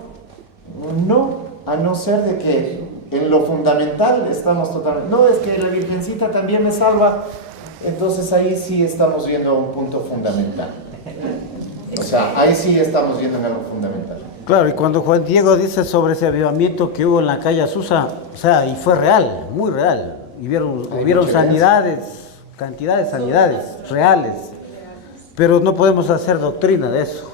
no, a no ser de que en lo fundamental estamos totalmente... No, es que la Virgencita también me salva. Entonces ahí sí estamos viendo un punto fundamental. O sea, ahí sí estamos viendo en algo fundamental. Claro, y cuando Juan Diego dice sobre ese avivamiento que hubo en la calle Azusa, o sea, y fue real, muy real. Y hubieron sanidades, cantidad de sanidades reales. Pero no podemos hacer doctrina de eso.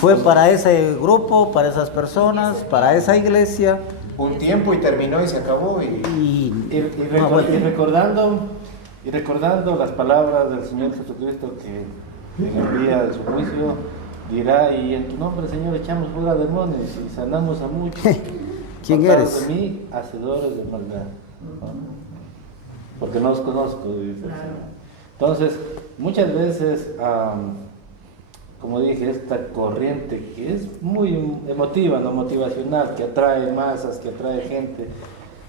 Fue para ese grupo, para esas personas, para esa iglesia. Un tiempo y terminó y se acabó. Y recordando las palabras del Señor Jesucristo que en el día de su juicio dirá: y en tu nombre, Señor, echamos fuera demonios y sanamos a muchos. ¿Quién Apartados eres? de mí, hacedores de maldad. Porque no os conozco, dice el Señor. Entonces, muchas veces, como dije, esta corriente que es muy emotiva, no motivacional, que atrae masas, que atrae gente,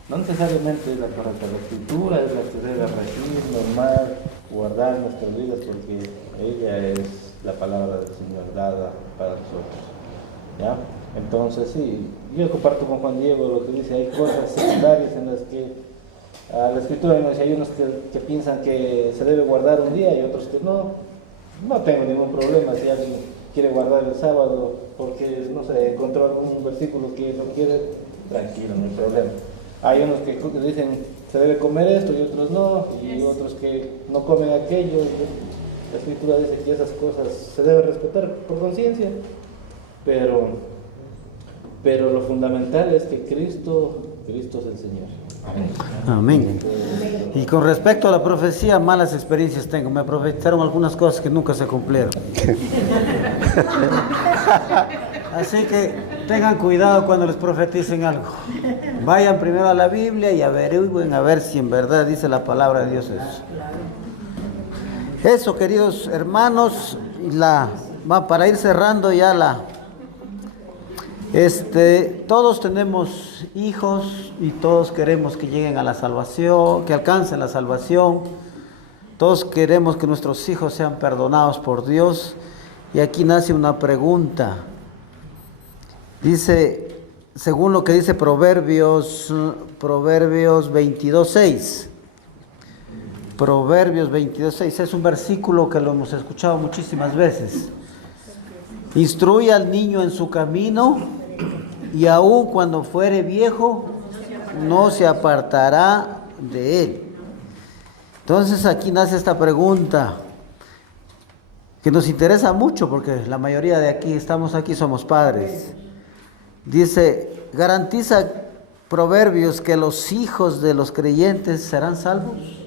no necesariamente es la correcta. La escritura es la que debe regir, normal, guardar nuestras vidas, porque ella es la palabra del Señor dada para nosotros. ¿Ya? Entonces, sí, yo comparto con Juan Diego lo que dice: hay cosas secundarias en las que la escritura nos dice, hay unos que piensan que se debe guardar un día y otros que no. No tengo ningún problema si alguien quiere guardar el sábado porque, no sé, encontró algún versículo que no quiere, tranquilo, no hay problema. Hay unos que dicen se debe comer esto y otros no, y otros que no comen aquello. La escritura dice que esas cosas se deben respetar por conciencia, pero lo fundamental es que Cristo es el Señor. Amén. Y con respecto a la profecía, malas experiencias tengo. Me profetizaron algunas cosas que nunca se cumplieron. Así que tengan cuidado cuando les profeticen algo. Vayan primero a la Biblia y averigüen a ver si en verdad dice la palabra de Dios eso. Eso, queridos hermanos, para ir cerrando ya todos tenemos hijos y todos queremos que lleguen a la salvación, que alcancen la salvación. Todos queremos que nuestros hijos sean perdonados por Dios. Y aquí nace una pregunta. Dice, según lo que dice Proverbios 22:6. Proverbios 22:6 es un versículo que lo hemos escuchado muchísimas veces. Instruye al niño en su camino, y aun cuando fuere viejo, no se apartará de él. Entonces aquí nace esta pregunta, que nos interesa mucho, porque la mayoría de aquí, estamos aquí, somos padres. Dice, ¿garantiza Proverbios que los hijos de los creyentes serán salvos?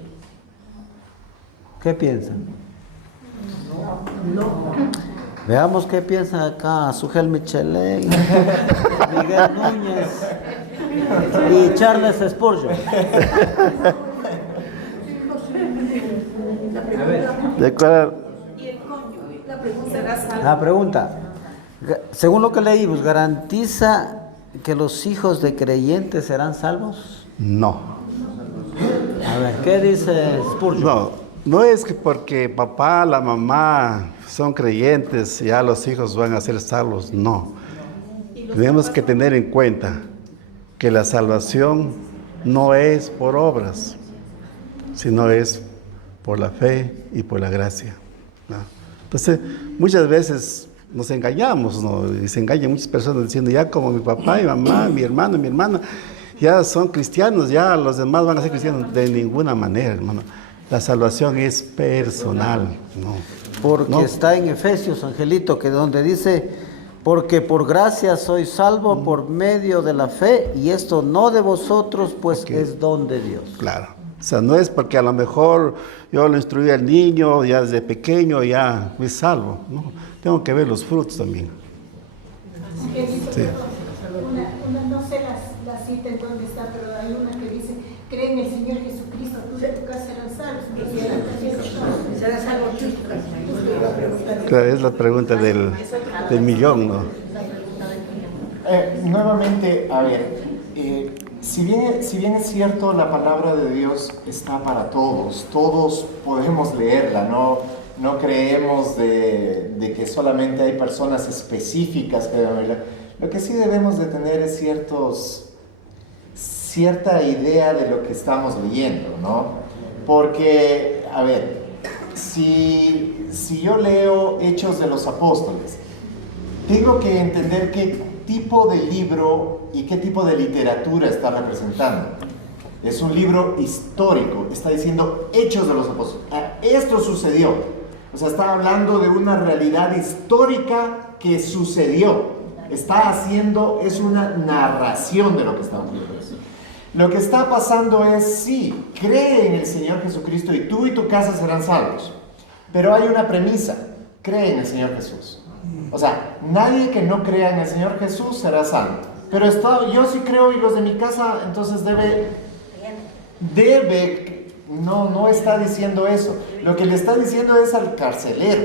¿Qué piensan? No. Veamos qué piensa acá Sugel Michelén, Miguel Núñez y Charles Spurgeon. ¿De cuál? La pregunta, según lo que leímos, ¿garantiza que los hijos de creyentes serán salvos? No. A ver, ¿qué dice Spurgeon? No es que porque papá, la mamá son creyentes, ya los hijos van a ser salvos, no. Tenemos que tener en cuenta que la salvación no es por obras, sino es por la fe y por la gracia, ¿no? Entonces, muchas veces nos engañamos, ¿no? Y se engañan muchas personas diciendo, ya como mi papá, mi mamá, mi hermano, mi hermana, ya son cristianos, ya los demás van a ser cristianos. De ninguna manera, hermano. La salvación es personal, ¿no? Porque está en Efesios, Angelito, que donde dice, porque por gracia sois salvo por medio de la fe, y esto no de vosotros, pues es don de Dios. Claro. O sea, no es porque a lo mejor yo lo instruí al niño, ya desde pequeño ya me salvo, ¿no? Tengo que ver los frutos también. Sí. No sé la cita en dónde está, pero hay una que dice, cree en el Señor Jesucristo, tú de tu casa serás salvo. Serás salvo tú. Claro, es la pregunta del millón, ¿no? Nuevamente, a ver, si bien es cierto, la palabra de Dios está para todos podemos leerla, no creemos de que solamente hay personas específicas que deben verla. Lo que sí debemos de tener es cierta idea de lo que estamos leyendo, ¿no? Porque, a ver, si yo leo Hechos de los Apóstoles, tengo que entender qué tipo de libro y qué tipo de literatura está representando. Es un libro histórico, está diciendo Hechos de los Apóstoles. Esto sucedió. O sea, está hablando de una realidad histórica que sucedió. Es una narración de lo que está ocurriendo. Lo que está pasando es, sí, cree en el Señor Jesucristo y tú y tu casa serán salvos. Pero hay una premisa, cree en el Señor Jesús. O sea, nadie que no crea en el Señor Jesús será salvo. Pero yo sí creo y los de mi casa, entonces no está diciendo eso. Lo que le está diciendo es al carcelero,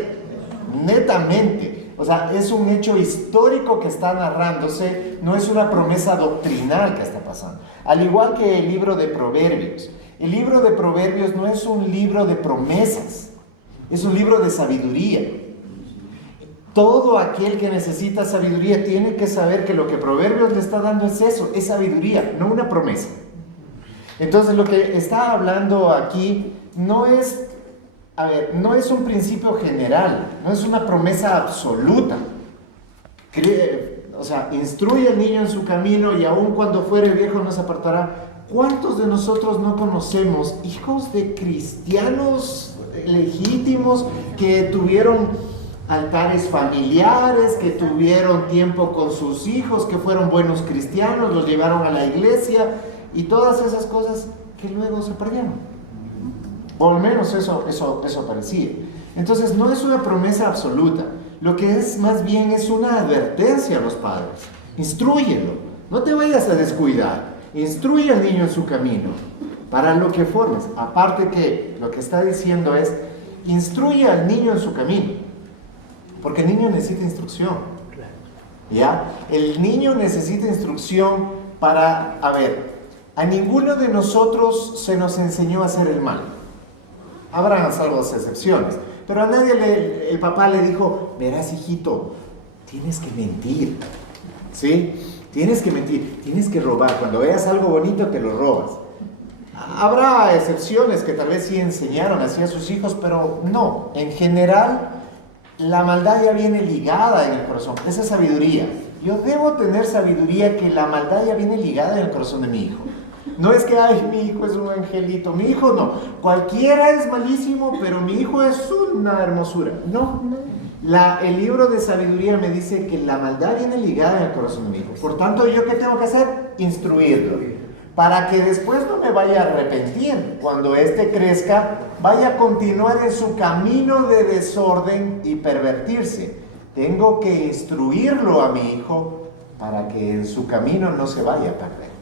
netamente. O sea, es un hecho histórico que está narrándose, no es una promesa doctrinal que está pasando. Al igual que el libro de Proverbios. El libro de Proverbios no es un libro de promesas, es un libro de sabiduría. Todo aquel que necesita sabiduría tiene que saber que lo que Proverbios le está dando es eso, es sabiduría, no una promesa. Entonces lo que está hablando aquí no es un principio general, no es una promesa absoluta. Instruye al niño en su camino y aun cuando fuere viejo no se apartará. ¿Cuántos de nosotros no conocemos hijos de cristianos legítimos que tuvieron altares familiares, que tuvieron tiempo con sus hijos, que fueron buenos cristianos, los llevaron a la iglesia y todas esas cosas que luego se perdieron? O al menos eso parecía. Entonces no es una promesa absoluta. Lo que es más bien es una advertencia a los padres. Instrúyelo. No te vayas a descuidar. Instruye al niño en su camino para lo que formes. Aparte que lo que está diciendo es, instruye al niño en su camino. Porque el niño necesita instrucción. ¿Ya? El niño necesita instrucción para, a ninguno de nosotros se nos enseñó a hacer el mal. Habrán salvos excepciones, pero a nadie el papá le dijo, verás hijito, tienes que mentir, ¿sí? Tienes que mentir, tienes que robar, cuando veas algo bonito te lo robas. Habrá excepciones que tal vez sí enseñaron así a sus hijos, pero no, en general la maldad ya viene ligada en el corazón, esa es sabiduría. Yo debo tener sabiduría que la maldad ya viene ligada en el corazón de mi hijo. No es que, mi hijo es un angelito, mi hijo no. Cualquiera es malísimo, pero mi hijo es una hermosura. No. El libro de sabiduría me dice que la maldad viene ligada en el corazón de mi hijo. Por tanto, ¿yo qué tengo que hacer? Instruirlo. Para que después no me vaya a arrepentir. Cuando éste crezca, vaya a continuar en su camino de desorden y pervertirse. Tengo que instruirlo a mi hijo para que en su camino no se vaya a perder.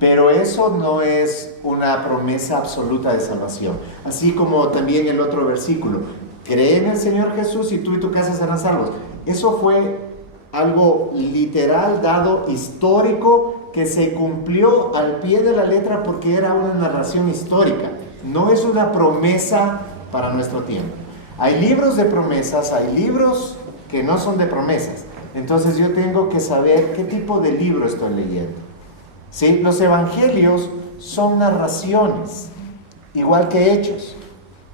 Pero eso no es una promesa absoluta de salvación. Así como también el otro versículo, cree en el Señor Jesús y tú y tu casa serán salvos. Eso fue algo literal, dado, histórico, que se cumplió al pie de la letra porque era una narración histórica. No es una promesa para nuestro tiempo. Hay libros de promesas, hay libros que no son de promesas. Entonces yo tengo que saber qué tipo de libro estoy leyendo. ¿Sí? Los evangelios son narraciones, igual que hechos.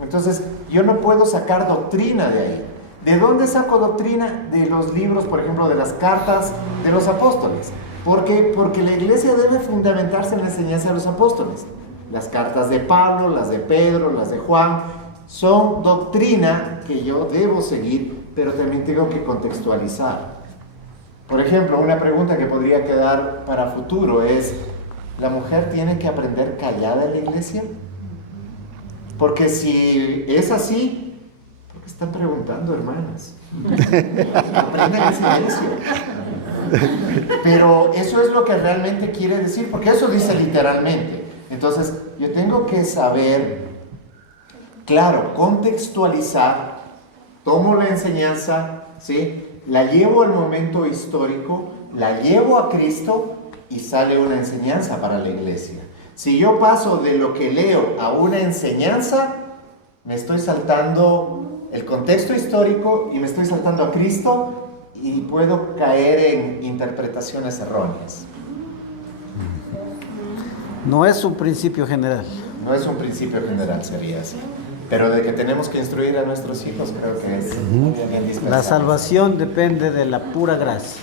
Entonces, yo no puedo sacar doctrina de ahí. ¿De dónde saco doctrina? De los libros, por ejemplo, de las cartas de los apóstoles. ¿Por qué? Porque la iglesia debe fundamentarse en la enseñanza de los apóstoles. Las cartas de Pablo, las de Pedro, las de Juan, son doctrina que yo debo seguir, pero también tengo que contextualizar. Por ejemplo, una pregunta que podría quedar para futuro es, ¿la mujer tiene que aprender callada en la iglesia? Porque si es así, ¿por qué están preguntando, hermanas? Aprendan en silencio. Pero eso es lo que realmente quiere decir, porque eso dice literalmente. Entonces, yo tengo que saber, claro, contextualizar, tomo la enseñanza, ¿sí? La llevo al momento histórico, la llevo a Cristo y sale una enseñanza para la iglesia. Si yo paso de lo que leo a una enseñanza, me estoy saltando el contexto histórico y me estoy saltando a Cristo y puedo caer en interpretaciones erróneas. No es un principio general. No es un principio general, sería así. Pero de que tenemos que instruir a nuestros hijos, creo que es indispensable. La salvación depende de la pura gracia.